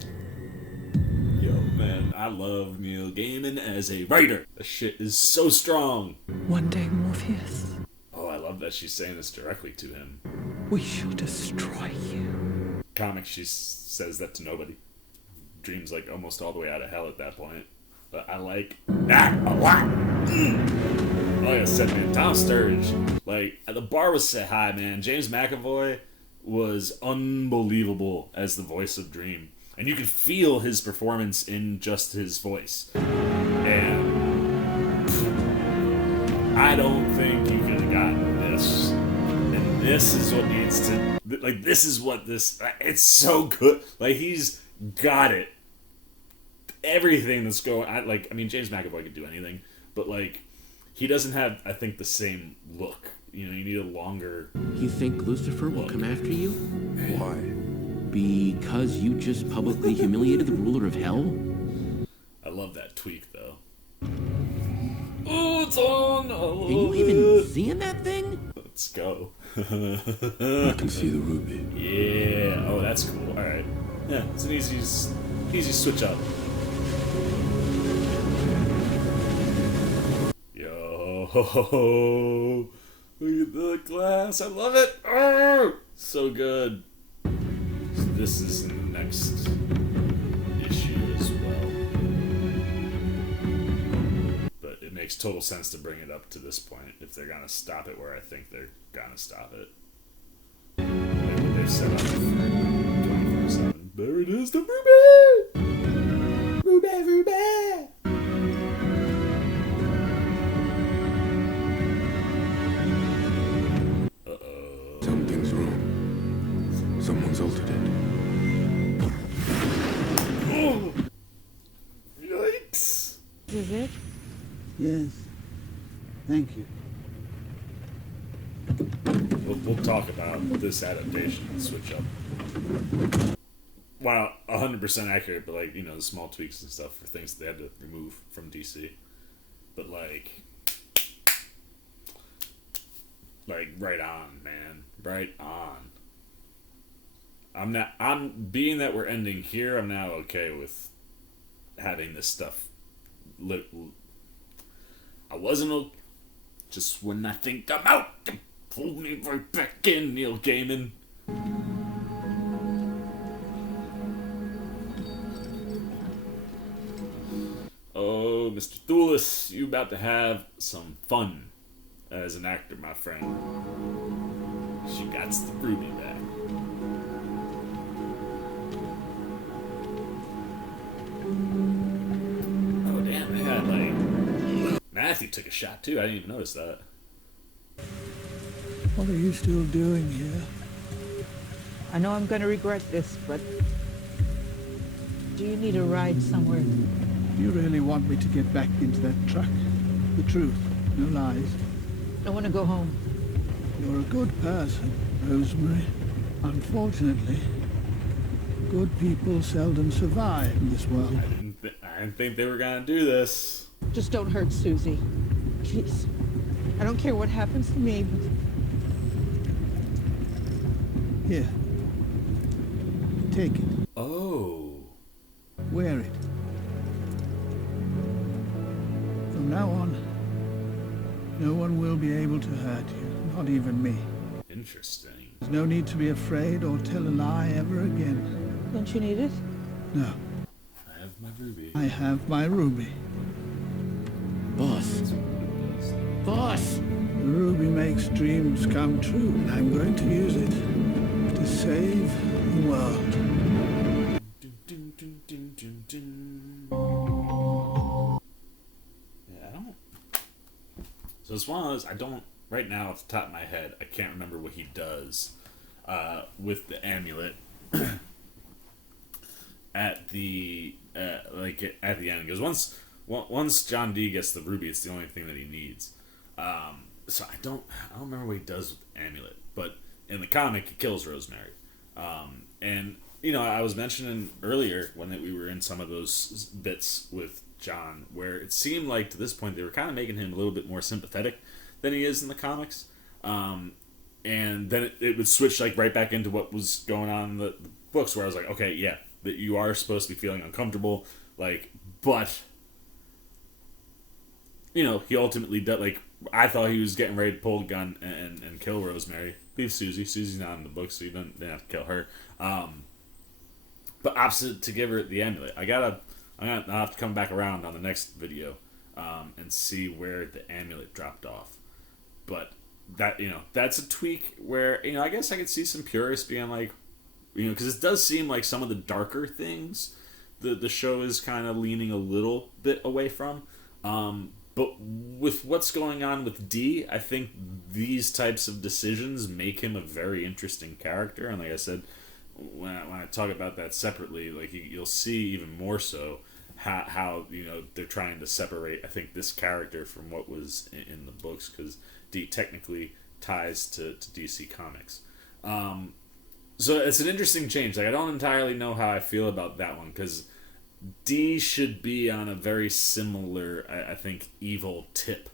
Yo, man, I love Neil Gaiman as a writer. That shit is so strong. One day, Morpheus, Oh, I love that she's saying this directly to him. we shall destroy you. Comics, she says that to nobody. Dream's like almost all the way out of hell at that point. But I like that a lot. Like I said, man, Tom Sturridge. Like, the bar was set high, man. James McAvoy was unbelievable as the voice of Dream. And you could feel his performance in just his voice. And I don't think you could have gotten this. And this is what needs to... Like, this is what this... It's so good. Like, he's got it. Everything that's going... I mean, James McAvoy could do anything. But, like, he doesn't have, I think, the same look. You know, you need a longer... You think Lucifer will come after you? Why? Because you just publicly humiliated the ruler of hell? I love that tweak, though. Oh, it's on! Are you even seeing that thing? Let's go. I can see the ruby. Yeah. Oh, that's cool. All right. Yeah, it's an easy switch up. Yo, look at the glass. I love it. Oh, so good. So this is in the next issue as well. But it makes total sense to bring it up to this point if they're gonna stop it where I think they're gonna stop it. Like what they've set up 24/7. There it is, the ruby! Ruby, ruby! Something's wrong. consulted it. Oh. Yikes. Is it? Yes. Thank you. We'll talk about this adaptation and switch up. Wow, 100% accurate, but like, you know, the small tweaks and stuff for things that they had to remove from DC. But like right on, man. Right on. I'm being that we're ending here, I'm now okay with having this stuff I wasn't just when I think I'm out, they pull me right back in, Neil Gaiman. Oh, Mr. Thulis, you about to have some fun as an actor, my friend. She got the Ruby back. Oh, damn, they had, like... Matthew took a shot, too. I didn't even notice that. What are you still doing here? I know I'm going to regret this, but do you need a ride somewhere? Do you really want me to get back into that truck? The truth, no lies. I want to go home. You're a good person, Rosemary. Unfortunately, good people seldom survive in this world. I didn't think they were gonna do this. Just don't hurt Susie. Please. I don't care what happens to me, but... Here. Take it. Oh. Wear it. From now on, no one will be able to hurt you, not even me. Interesting. There's no need to be afraid or tell a lie ever again. Don't you need it? No. I have my ruby. I have my ruby. Boss. Boss! The ruby makes dreams come true, and I'm going to use it to save the world. Yeah, I don't... So it's one of those, I don't... Right now, off the top of my head, I can't remember what he does with the amulet at the at the end. Because once John Dee gets the ruby, it's the only thing that he needs. So I don't remember what he does with the amulet, but in the comic, he kills Rosemary. And you know, I was mentioning earlier when we were in some of those bits with John, where it seemed like to this point they were kind of making him a little bit more sympathetic than he is in the comics. And then it would switch like right back into what was going on in the books, where I was like, okay, yeah, that you are supposed to be feeling uncomfortable, like, but you know, he ultimately did. Like, I thought he was getting ready to pull a gun and kill Rosemary. Leave Susie. Susie's not in the book, so you don't have to kill her. But opposite to give her the amulet. I'm gonna have to come back around on the next video and see where the amulet dropped off. But that, you know, that's a tweak where, you know, I guess I could see some purists being like, you know, because it does seem like some of the darker things the show is kind of leaning a little bit away from. But with what's going on with Dee, I think these types of decisions make him a very interesting character. And like I said, when I talk about that separately, like you'll see even more so how you know they're trying to separate, I think, this character from what was in the books, because Dee technically ties to DC Comics. So it's an interesting change. Like, I don't entirely know how I feel about that one, because Dee should be on a very similar, I think, evil tip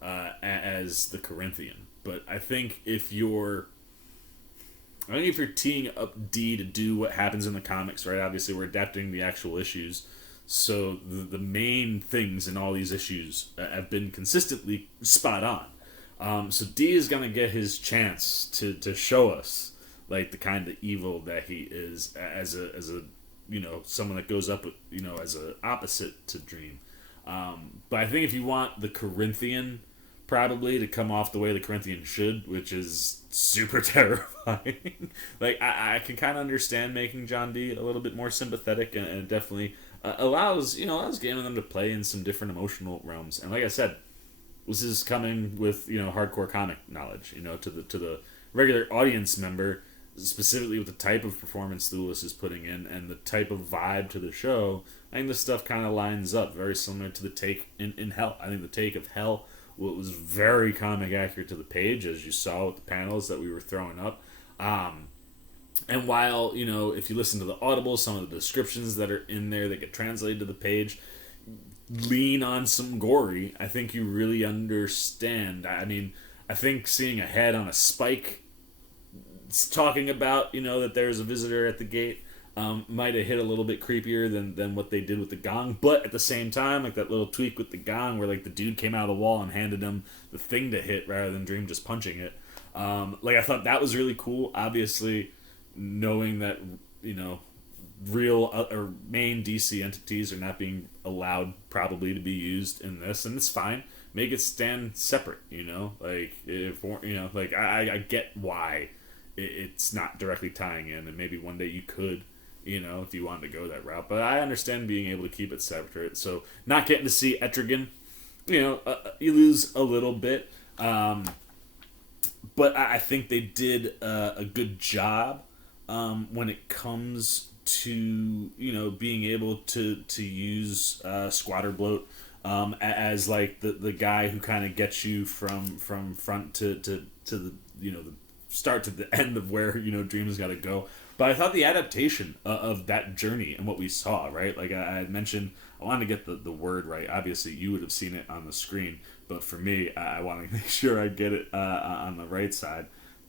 as the Corinthian. But I think if you're teeing up Dee to do what happens in the comics, right? Obviously, we're adapting the actual issues, so the main things in all these issues have been consistently spot on. So Dee is gonna get his chance to show us like the kind of evil that he is as a you know, someone that goes up, you know, as an opposite to Dream. But I think if you want the Corinthian probably to come off the way the Corinthian should, which is super terrifying, like I can kind of understand making John Dee a little bit more sympathetic, and it definitely allows Game of them to play in some different emotional realms. And like I said, this is coming with, you know, hardcore comic knowledge, you know, to the regular audience member. specifically with the type of performance Lewis is putting in and the type of vibe to the show, I think this stuff kind of lines up very similar to the take in Hell. I think the take of Hell was very comic accurate to the page, as you saw with the panels that we were throwing up. And while, if you listen to the Audible, some of the descriptions that are in there that get translated to the page lean on some gory, I think you really understand. I mean, I think seeing a head on a spike talking about, that there's a visitor at the gate might have hit a little bit creepier than what they did with the gong. But at the same time, like that little tweak with the gong where like the dude came out of the wall and handed him the thing to hit rather than Dream just punching it. I thought that was really cool. Obviously, knowing that, real or main DC entities are not being allowed probably to be used in this, and it's fine. Make it stand separate, I get why it's not directly tying in, and maybe one day you could, if you wanted to go that route. But I understand being able to keep it separate. So not getting to see Etrigan, you lose a little bit. But I think they did a good job when it comes to being able to use Squatter Bloat as like the guy who kind of gets you from front to the the start to the end of where Dream's got to go. But I thought the adaptation of that journey and what we saw, right? Like I had mentioned, I wanted to get the word right. Obviously, you would have seen it on the screen, but for me, I wanted to make sure I get it on the right side.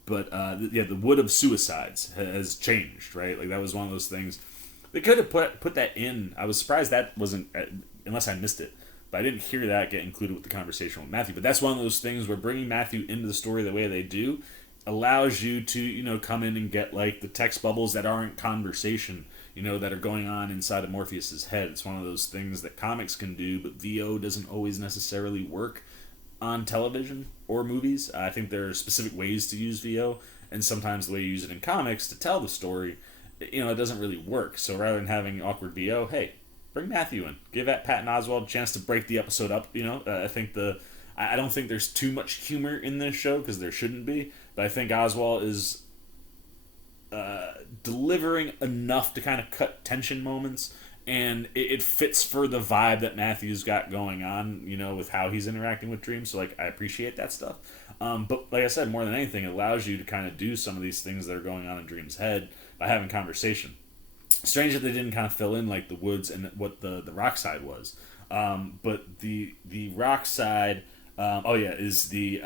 But the Wood of Suicides has changed, right? Like that was one of those things. They could have put that in. I was surprised that wasn't, unless I missed it. But I didn't hear that get included with the conversation with Matthew. But that's one of those things where bringing Matthew into the story the way they do allows you to, come in and get like the text bubbles that aren't conversation, that are going on inside of Morpheus's head. It's one of those things that comics can do, but VO doesn't always necessarily work on television or movies. I think there are specific ways to use VO, and sometimes the way you use it in comics to tell the story, it doesn't really work. So rather than having awkward VO, hey, bring Matthew in. Give Patton Oswalt a chance to break the episode up. I don't think there's too much humor in this show, because there shouldn't be, but I think Oswalt is delivering enough to kind of cut tension moments, and it fits for the vibe that Matthew's got going on, with how he's interacting with Dream. So, I appreciate that stuff. But like I said, more than anything, it allows you to kind of do some of these things that are going on in Dream's head by having conversation. Strange that they didn't kind of fill in, like, the woods and what the rock side was. But the rock side, is the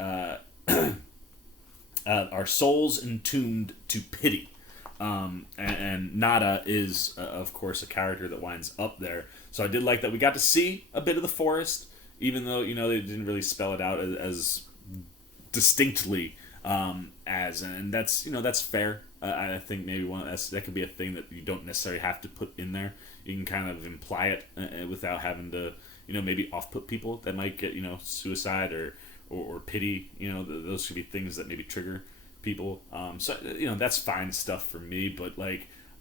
our souls entombed to pity. And Nada is, of course, a character that winds up there. So I did like that we got to see a bit of the forest, even though, they didn't really spell it out as distinctly and that's fair. I think maybe that could be a thing that you don't necessarily have to put in there. You can kind of imply it without having to, maybe off-put people that might get, suicide or pity. Those could be things that maybe trigger people. That's fine stuff for me, but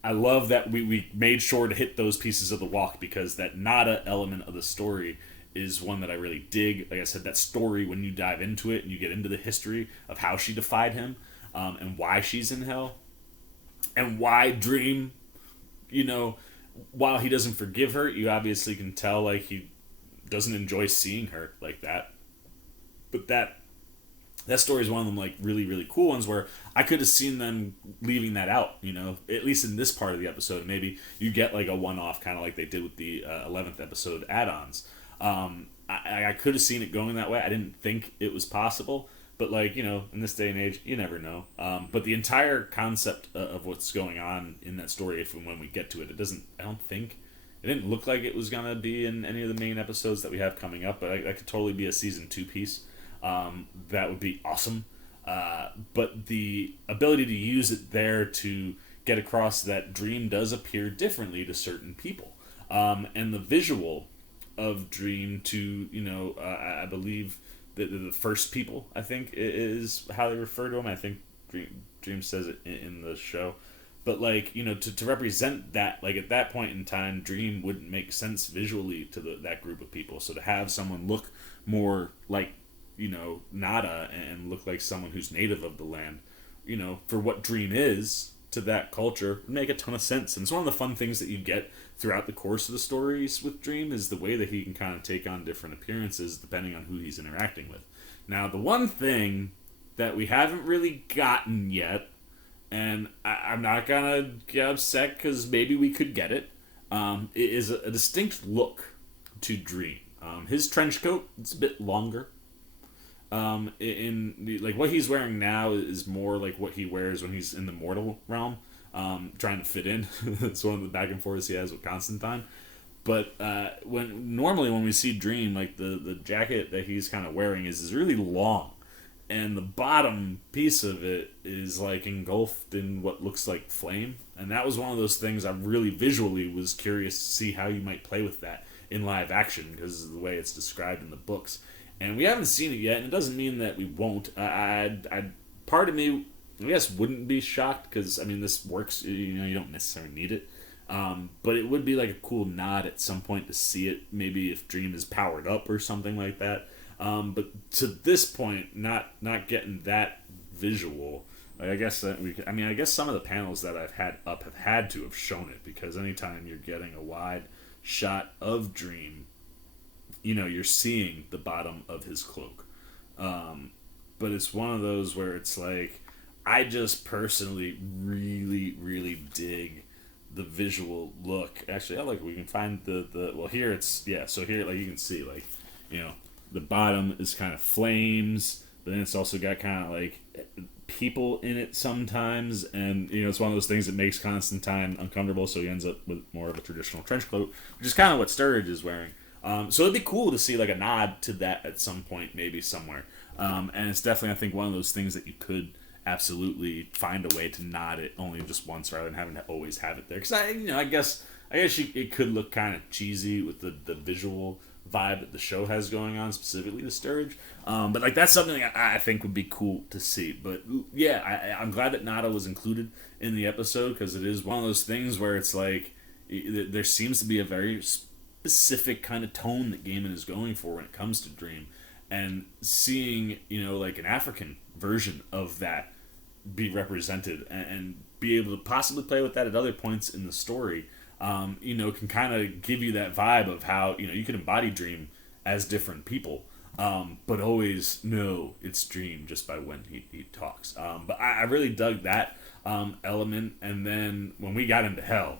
I love that we made sure to hit those pieces of the walk, because that Nada element of the story is one that I really dig. Like I said, that story, when you dive into it and you get into the history of how she defied him, and why she's in hell, and why Dream, while he doesn't forgive her, you obviously can tell he doesn't enjoy seeing her like that. But that story is one of them really, really cool ones where I could have seen them leaving that out, at least in this part of the episode. Maybe you get a one-off, kind of like they did with the 11th episode add-ons. I could have seen it going that way. I didn't think it was possible, but in this day and age, you never know. But the entire concept of what's going on in that story, if and when we get to it, it didn't look like it was gonna be in any of the main episodes that we have coming up. But that could totally be a season 2 piece. That would be awesome. But the ability to use it there to get across that Dream does appear differently to certain people. And the visual of Dream to, I believe the first people, I think, is how they refer to him. I think Dream says it in the show. But, to represent that, at that point in time, Dream wouldn't make sense visually to that group of people. So to have someone look more like, Nada and look like someone who's native of the land for what Dream is to that culture would make a ton of sense. And it's one of the fun things that you get throughout the course of the stories with Dream is the way that he can kind of take on different appearances depending on who he's interacting with. Now, the one thing that we haven't really gotten yet, and I'm not gonna get upset because maybe we could get it, is a distinct look to Dream. His trench coat, it's a bit longer. Like what he's wearing now is more like what he wears when he's in the mortal realm, trying to fit in. It's one of the back and forths he has with Constantine. But when we see Dream, like the jacket that he's kind of wearing is really long, and the bottom piece of it is like engulfed in what looks like flame. And that was one of those things I really visually was curious to see how you might play with that in live action because of the way it's described in the books. And we haven't seen it yet, and it doesn't mean that we won't. Part of me, I guess, wouldn't be shocked because this works. You don't necessarily need it, but it would be like a cool nod at some point to see it. Maybe if Dream is powered up or something like that. But to this point, not getting that visual. I guess that I guess some of the panels that I've had up have had to have shown it because anytime you're getting a wide shot of Dream, you're seeing the bottom of his cloak. But it's one of those where it's like, I just personally really, really dig the visual look. Actually, we can find well, here it's, so here, you can see, the bottom is kind of flames, but then it's also got kind of, people in it sometimes, and, it's one of those things that makes Constantine uncomfortable, so he ends up with more of a traditional trench coat, which is kind of what Sturridge is wearing. So it'd be cool to see a nod to that at some point, maybe somewhere. And it's definitely, I think, one of those things that you could absolutely find a way to nod it only just once rather than having to always have it there. Because I guess it could look kind of cheesy with the visual vibe that the show has going on, specifically the Sturridge. But that's something I think would be cool to see. But yeah, I'm glad that Nada was included in the episode because it is one of those things where it's there seems to be a very specific kind of tone that Gaiman is going for when it comes to Dream, and seeing an African version of that be represented and be able to possibly play with that at other points in the story, can kind of give you that vibe of how you can embody Dream as different people, but always know it's Dream just by when he talks. But I really dug that element, and then when we got into Hell,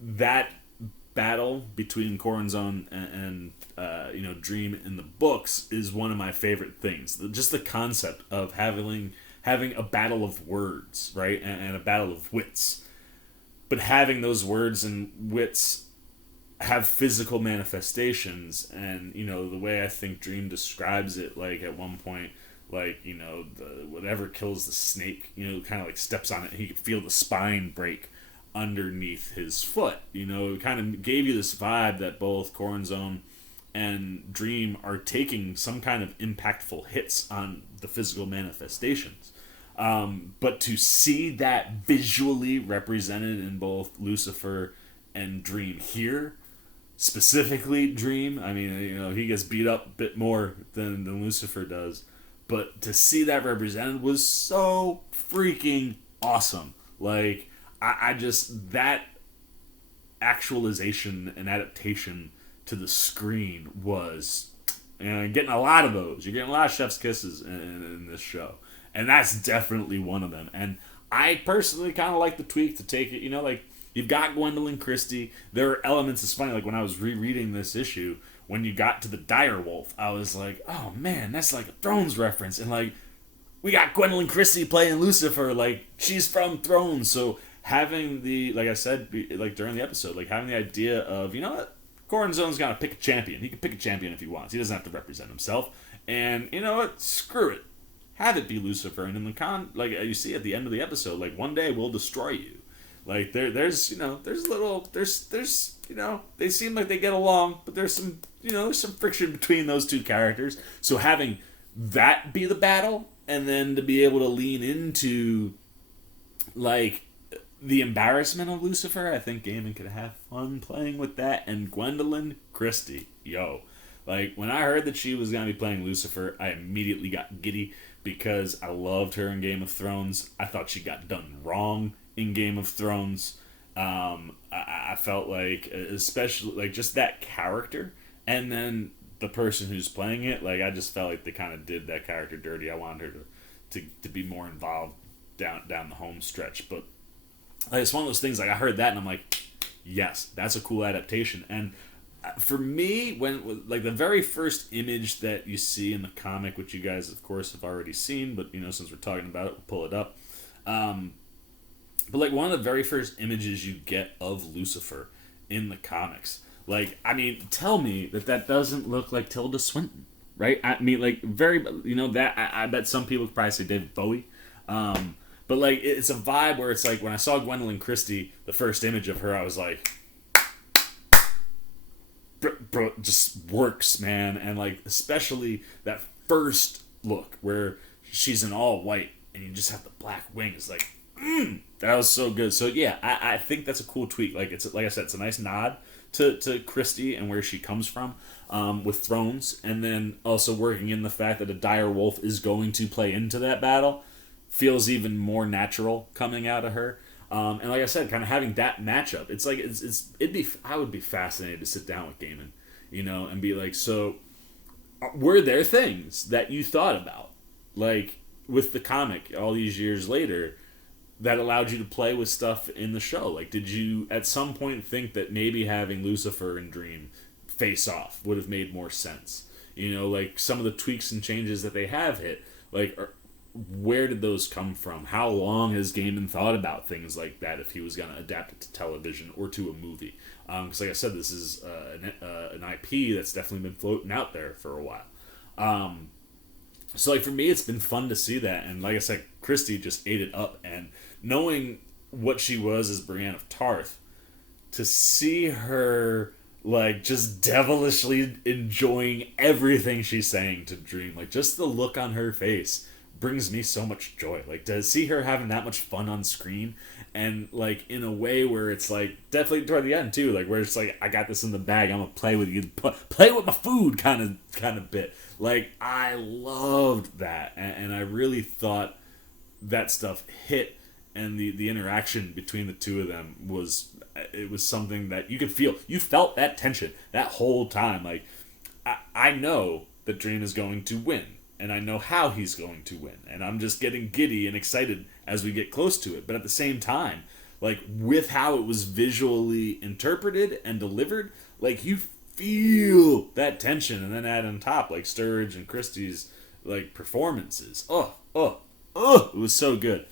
that battle between Corazon and Dream in the books is one of my favorite things. Just the concept of having a battle of words, right, and a battle of wits, but having those words and wits have physical manifestations. And the way I think Dream describes it, at one point, whatever kills the snake, kind of steps on it, and he could feel the spine break underneath his foot. It kind of gave you this vibe that both Corazon and Dream are taking some kind of impactful hits on the physical manifestations. But to see that visually represented in both Lucifer and Dream here, specifically Dream, he gets beat up a bit more than Lucifer does, but to see that represented was so freaking awesome. I just, that actualization and adaptation to the screen was, getting a lot of those. You're getting a lot of chef's kisses in this show. And that's definitely one of them. And I personally kind of like the tweak to take it, you've got Gwendoline Christie. There are elements, it's funny, when I was rereading this issue, when you got to the dire wolf, I was like, oh man, that's like a Thrones reference. And we got Gwendoline Christie playing Lucifer, she's from Thrones. So having like I said, during the episode, having the idea of, Corazon's got to pick a champion. He can pick a champion if he wants. He doesn't have to represent himself. And you know what? Screw it. Have it be Lucifer. And in the you see at the end of the episode, one day we'll destroy you. There's they seem like they get along, but there's some friction between those two characters. So having that be the battle, and then to be able to lean into the embarrassment of Lucifer, I think Gaiman could have fun playing with that. And Gwendoline Christie, when I heard that she was going to be playing Lucifer, I immediately got giddy because I loved her in Game of Thrones. I thought she got done wrong in Game of Thrones. I felt like, especially like just that character, and then the person who's playing it, like I just felt like they kind of did that character dirty. I wanted her to be more involved down the home stretch, but like, it's one of those things. Like I heard that and I'm like, yes, that's a cool adaptation. And for me, when like the very first image that you see in the comic, which you guys of course have already seen, but since we're talking about it, we'll pull it up. But like one of the very first images you get of Lucifer in the comics, like I mean, tell me that doesn't look like Tilda Swinton, right? I mean, like very, that I bet some people could probably say David Bowie. But like it's a vibe where it's like when I saw Gwendoline Christie, the first image of her, I was like, bro, just works, man. And like especially that first look where she's in all white and you just have the black wings, like that was so good. So yeah, I think that's a cool tweak. Like it's like I said, it's a nice nod to Christie and where she comes from with Thrones, and then also working in the fact that a dire wolf is going to play into that battle feels even more natural coming out of her. And like I said, kind of having that matchup, it's like I would be fascinated to sit down with Gaiman, and be like, so were there things that you thought about, like with the comic all these years later, that allowed you to play with stuff in the show? Like, did you at some point think that maybe having Lucifer and Dream face off would have made more sense? Like some of the tweaks and changes that they have hit, like, where did those come from? How long has Gaiman thought about things like that if he was going to adapt it to television or to a movie? Because like I said, this is an IP that's definitely been floating out there for a while. So like for me, it's been fun to see that. And like I said, Christie just ate it up. And knowing what she was as Brienne of Tarth, to see her like just devilishly enjoying everything she's saying to Dream, like just the look on her face brings me so much joy. Like to see her having that much fun on screen, and like in a way where it's like definitely toward the end too, like where it's like, I got this in the bag, I'm gonna play with you, play with my food kind of bit. Like I loved that, and I really thought that stuff hit, and the interaction between the two of them was something that you could feel. You felt that tension that whole time. Like I know that Dream is going to win, and I know how he's going to win, and I'm just getting giddy and excited as we get close to it. But at the same time, like with how it was visually interpreted and delivered, like you feel that tension, and then add on top like Sturridge and Christie's like performances. It was so good.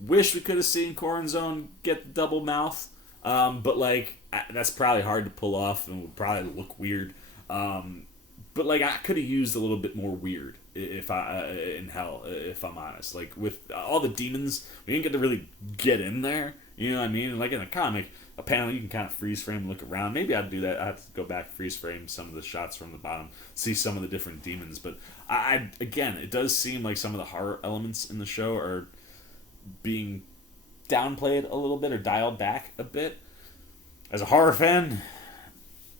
Wish we could have seen Corazon get the double mouth, but like that's probably hard to pull off and would probably look weird. But like I could have used a little bit more weird in Hell, if I'm honest. Like with all the demons, we didn't get to really get in there. You know what I mean? And like in a comic, a panel you can kind of freeze frame and look around. Maybe I'd do that. I have to go back, freeze frame some of the shots from the bottom, see some of the different demons. But I again, it does seem like some of the horror elements in the show are being downplayed a little bit or dialed back a bit. As a horror fan,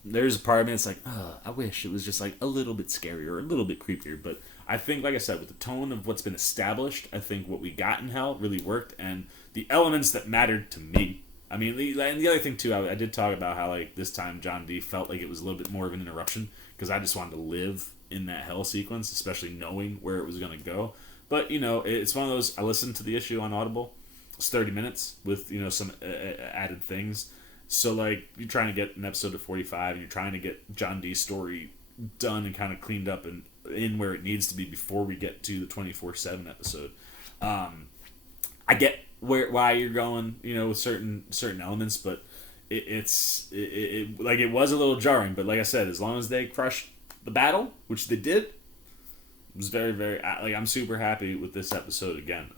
there's a part of me that's like, I wish it was just like a little bit scarier or a little bit creepier. But I think, like I said, with the tone of what's been established, I think what we got in Hell really worked, and the elements that mattered to me. I mean, and the other thing too, I did talk about how like this time John D felt like it was a little bit more of an interruption, because I just wanted to live in that Hell sequence, especially knowing where it was going to go. But, it's one of those, I listened to the issue on Audible. It's 30 minutes with, some added things. So, like, you're trying to get an episode to 45, and you're trying to get John D's story done and kind of cleaned up and in where it needs to be before we get to the 24/7 episode. I get why you're going, with certain elements, but it was a little jarring. But like I said, as long as they crushed the battle, which they did, it was very, very, like, I'm super happy with this episode again.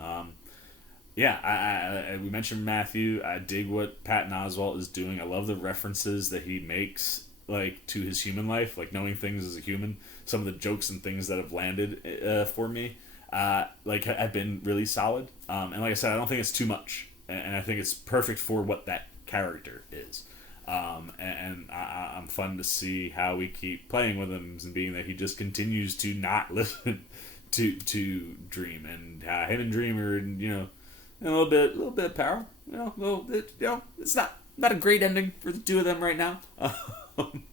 We mentioned Matthew. I dig what Patton Oswalt is doing. I love the references that he makes, like, to his human life, like knowing things as a human. Some of the jokes and things that have landed for me, have been really solid. And like I said, I don't think it's too much, and I think it's perfect for what that character is. I'm fun to see how we keep playing with him, and being that he just continues to not listen to Dream, and him and Dream are, a little bit of power. It's not a great ending for the two of them right now.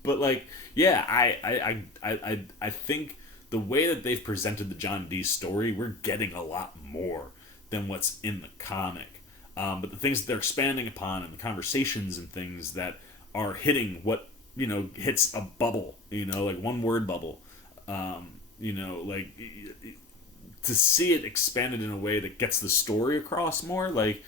But like, yeah, I think the way that they've presented the John Dee story, we're getting a lot more than what's in the comic. But the things that they're expanding upon and the conversations and things that are hitting what, hits a bubble, like one word bubble, like to see it expanded in a way that gets the story across more, like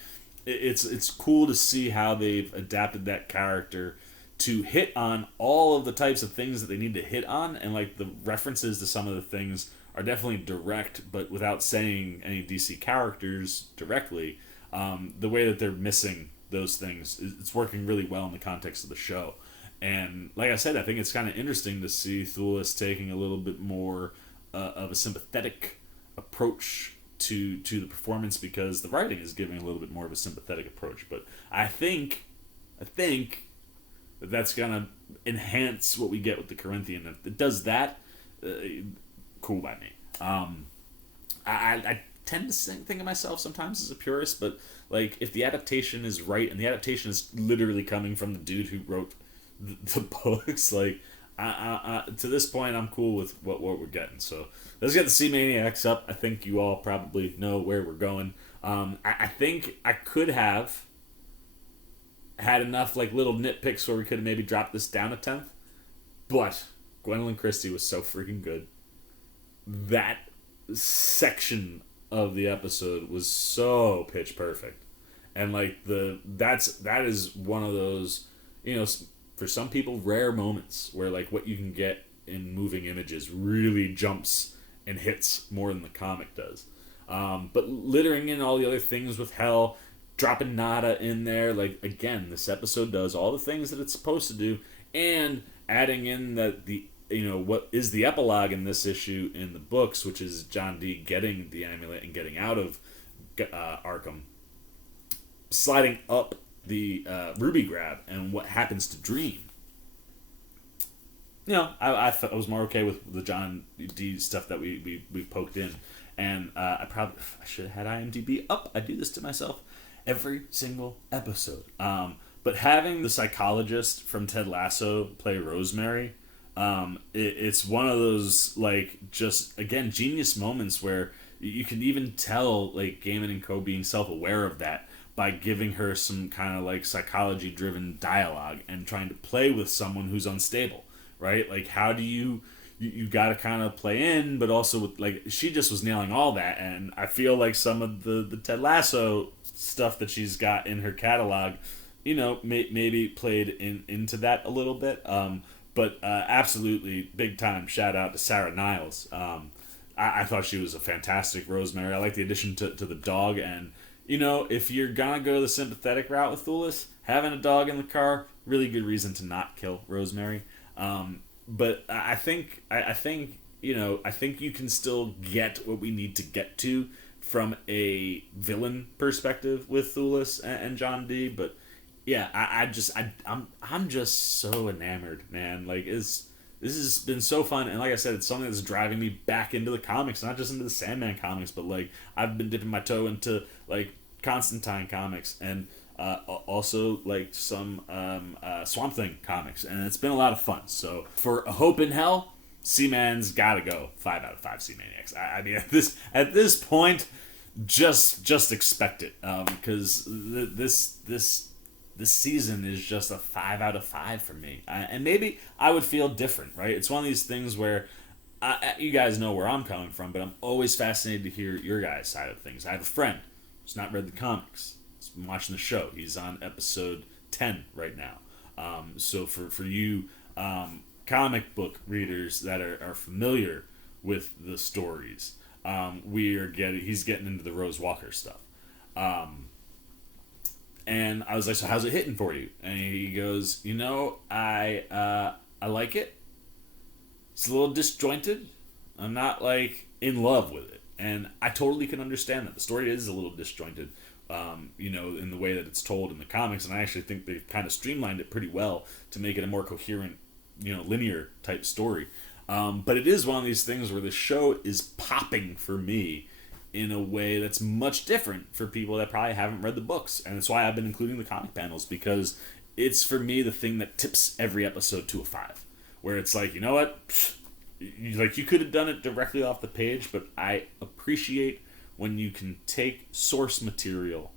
it's cool to see how they've adapted that character to hit on all of the types of things that they need to hit on, and like the references to some of the things are definitely direct, but without saying any DC characters directly. The way that they're missing those things, it's working really well in the context of the show. And like I said, I think it's kind of interesting to see Thulis taking a little bit more of a sympathetic approach to the performance, because the writing is giving a little bit more of a sympathetic approach. But I think that's gonna enhance what we get with the Corinthian. If it does that, cool by me. I tend to think of myself sometimes as a purist, but like if the adaptation is right, and the adaptation is literally coming from the dude who wrote the books, like to this point, I'm cool with what we're getting. So let's get the Sea Maniacs up. I think you all probably know where we're going. I think I could have had enough like little nitpicks where we could have maybe dropped this down a 10th, but Gwendoline Christie was so freaking good. That section of the episode was so pitch perfect, and like that is one of those, for some people, rare moments where like what you can get in moving images really jumps and hits more than the comic does. But littering in all the other things with Hell, dropping Nada in there, like again, this episode does all the things that it's supposed to do, and adding in that what is the epilogue in this issue in the books, which is John Dee getting the amulet and getting out of Arkham, sliding up the Ruby grab, and what happens to Dream. I was more okay with the John Dee stuff that we poked in, and I should have had IMDb up. I do this to myself every single episode. But having the psychologist from Ted Lasso play Rosemary, it's one of those like just again genius moments where you can even tell like Gaiman and co being self-aware of that by giving her some kind of like psychology driven dialogue and trying to play with someone who's unstable, right? Like how do you got to kind of play in, but also with like she just was nailing all that. And I feel like some of the Ted Lasso stuff that she's got in her catalog, maybe played into that a little bit. But absolutely big time shout out to Sarah Niles. I thought she was a fantastic Rosemary. I like the addition to the dog, and if you're gonna go the sympathetic route with Thulis, having a dog in the car, really good reason to not kill Rosemary. But I think you can still get what we need to get to from a villain perspective with Thulis and John Dee. But yeah, I'm just so enamored, man. Like this has been so fun, and like I said, it's something that's driving me back into the comics, not just into the Sandman comics, but like I've been dipping my toe into like Constantine comics, and also like some Swamp Thing comics, and it's been a lot of fun. So for A Hope in Hell, Seaman's gotta go 5 out of 5 Sea Maniacs. I mean at this point, just expect it, because this season is just a 5 out of 5 for me. And maybe I would feel different, right? It's one of these things where you guys know where I'm coming from, but I'm always fascinated to hear your guys' side of things. I have a friend who's not read the comics. He's been watching the show. He's on episode 10 right now. So for you comic book readers that are familiar with the stories, he's getting into the Rose Walker stuff. And I was like, so how's it hitting for you? And he goes, I like it. It's a little disjointed. I'm not like in love with it. And I totally can understand that. The story is a little disjointed, in the way that it's told in the comics. And I actually think they've kind of streamlined it pretty well to make it a more coherent, linear type story. But it is one of these things where the show is popping for me in a way that's much different for people that probably haven't read the books. And that's why I've been including the comic panels, because it's, for me, the thing that tips every episode to a 5. Where it's like, you know what? Like, you could have done it directly off the page, but I appreciate when you can take source material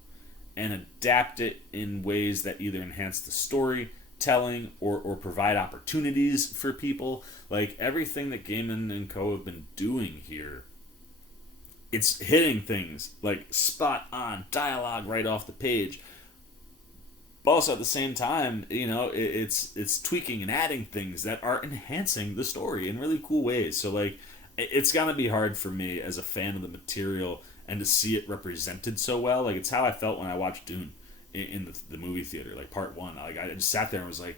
and adapt it in ways that either enhance the storytelling or provide opportunities for people. Like, everything that Gaiman and co have been doing here, it's hitting things like spot on dialogue right off the page. But also at the same time, you know, it's tweaking and adding things that are enhancing the story in really cool ways. So, like, it's gonna be hard for me as a fan of the material and to see it represented so well. Like, it's how I felt when I watched Dune in the movie theater, like part 1. Like, I just sat there and was like,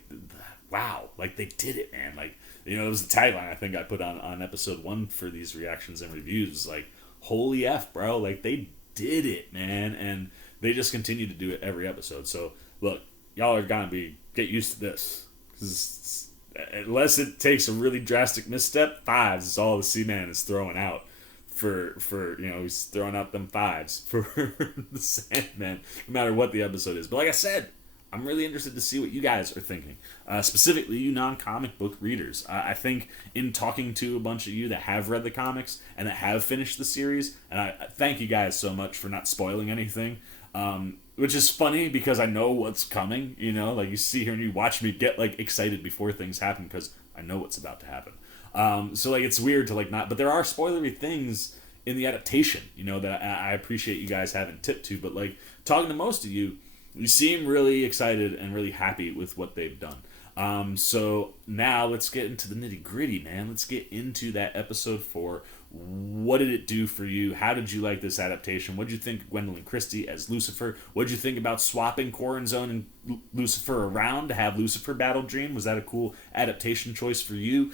wow, like, they did it, man. Like, you know, it was the tagline I think I put on episode 1 for these reactions and reviews. Like, holy F, bro. Like, they did it, man. And they just continue to do it every episode. So, look, y'all are gonna get used to this. 'Cause unless it takes a really drastic misstep, 5s is all the Seaman is throwing out. For you know, he's throwing out them 5s for the Sandman, no matter what the episode is. But like I said, I'm really interested to see what you guys are thinking, specifically you non-comic book readers. I think in talking to a bunch of you that have read the comics and that have finished the series, and I thank you guys so much for not spoiling anything, which is funny because I know what's coming. You know, like, you see here and you watch me get like excited before things happen because I know what's about to happen. So, like, it's weird to, like, not... But there are spoilery things in the adaptation, you know, that I appreciate you guys having tipped to. But, like, talking to most of you, you seem really excited and really happy with what they've done. So, now let's get into the nitty-gritty, man. Let's get into that episode 4. What did it do for you? How did you like this adaptation? What did you think of Gwendoline Christie as Lucifer? What did you think about swapping Corazon and Lucifer around to have Lucifer battle Dream? Was that a cool adaptation choice for you?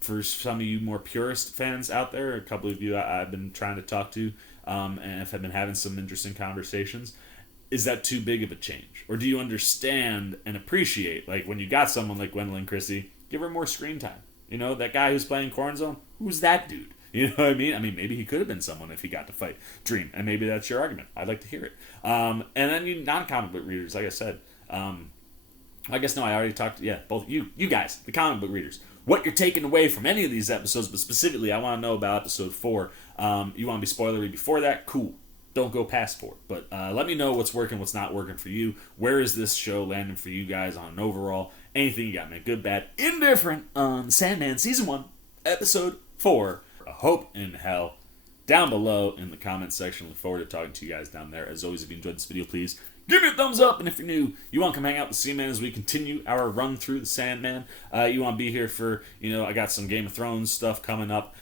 For some of you more purist fans out there, a couple of you I've been trying to talk to, and have been having some interesting conversations. Is that too big of a change? Or do you understand and appreciate, like, when you got someone like Gwendoline Christie, give her more screen time? You know, that guy who's playing Corazon, who's that dude? You know what I mean? I mean, maybe he could have been someone if he got to fight Dream, and maybe that's your argument. I'd like to hear it. And then you non-comic book readers, like I said, I guess no, I already talked. Yeah, both you guys, the comic book readers. What you're taking away from any of these episodes, but specifically, I want to know about episode 4. You want to be spoilery before that? Cool. Don't go past 4. But let me know what's working, what's not working for you. Where is this show landing for you guys on an overall? Anything you got, man? Good, bad, indifferent on Sandman Season 1, Episode 4. A Hope in Hell, down below in the comments section. Look forward to talking to you guys down there. As always, if you enjoyed this video, please give me a thumbs up. And if you're new, you want to come hang out with Seaman as we continue our run through the Sandman. You want to be here for, you know, I got some Game of Thrones stuff coming up.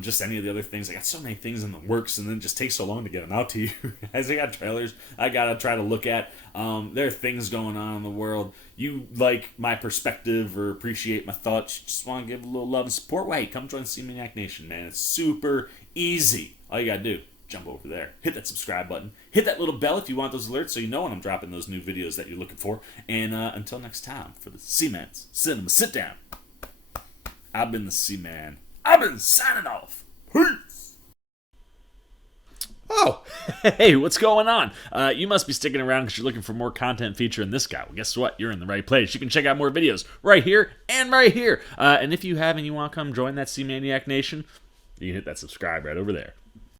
Just any of the other things. I got so many things in the works, and then it just takes so long to get them out to you. As I got trailers I gotta try to look at. There are things going on in the world. You like my perspective or appreciate my thoughts, you just want to give a little love and support, well, hey, come join Seamaniac Nation, man. It's super easy. All you gotta do, jump over there, hit that subscribe button, hit that little bell if you want those alerts so you know when I'm dropping those new videos that you're looking for. And until next time, for the Seaman's Cinema Sit Down, I've been the Seaman. I've been signing off. Peace. Oh, hey, what's going on? You must be sticking around because you're looking for more content featuring this guy. Well, guess what? You're in the right place. You can check out more videos right here and right here. And if you have and you want to come join that Seamaniac Nation, you can hit that subscribe right over there.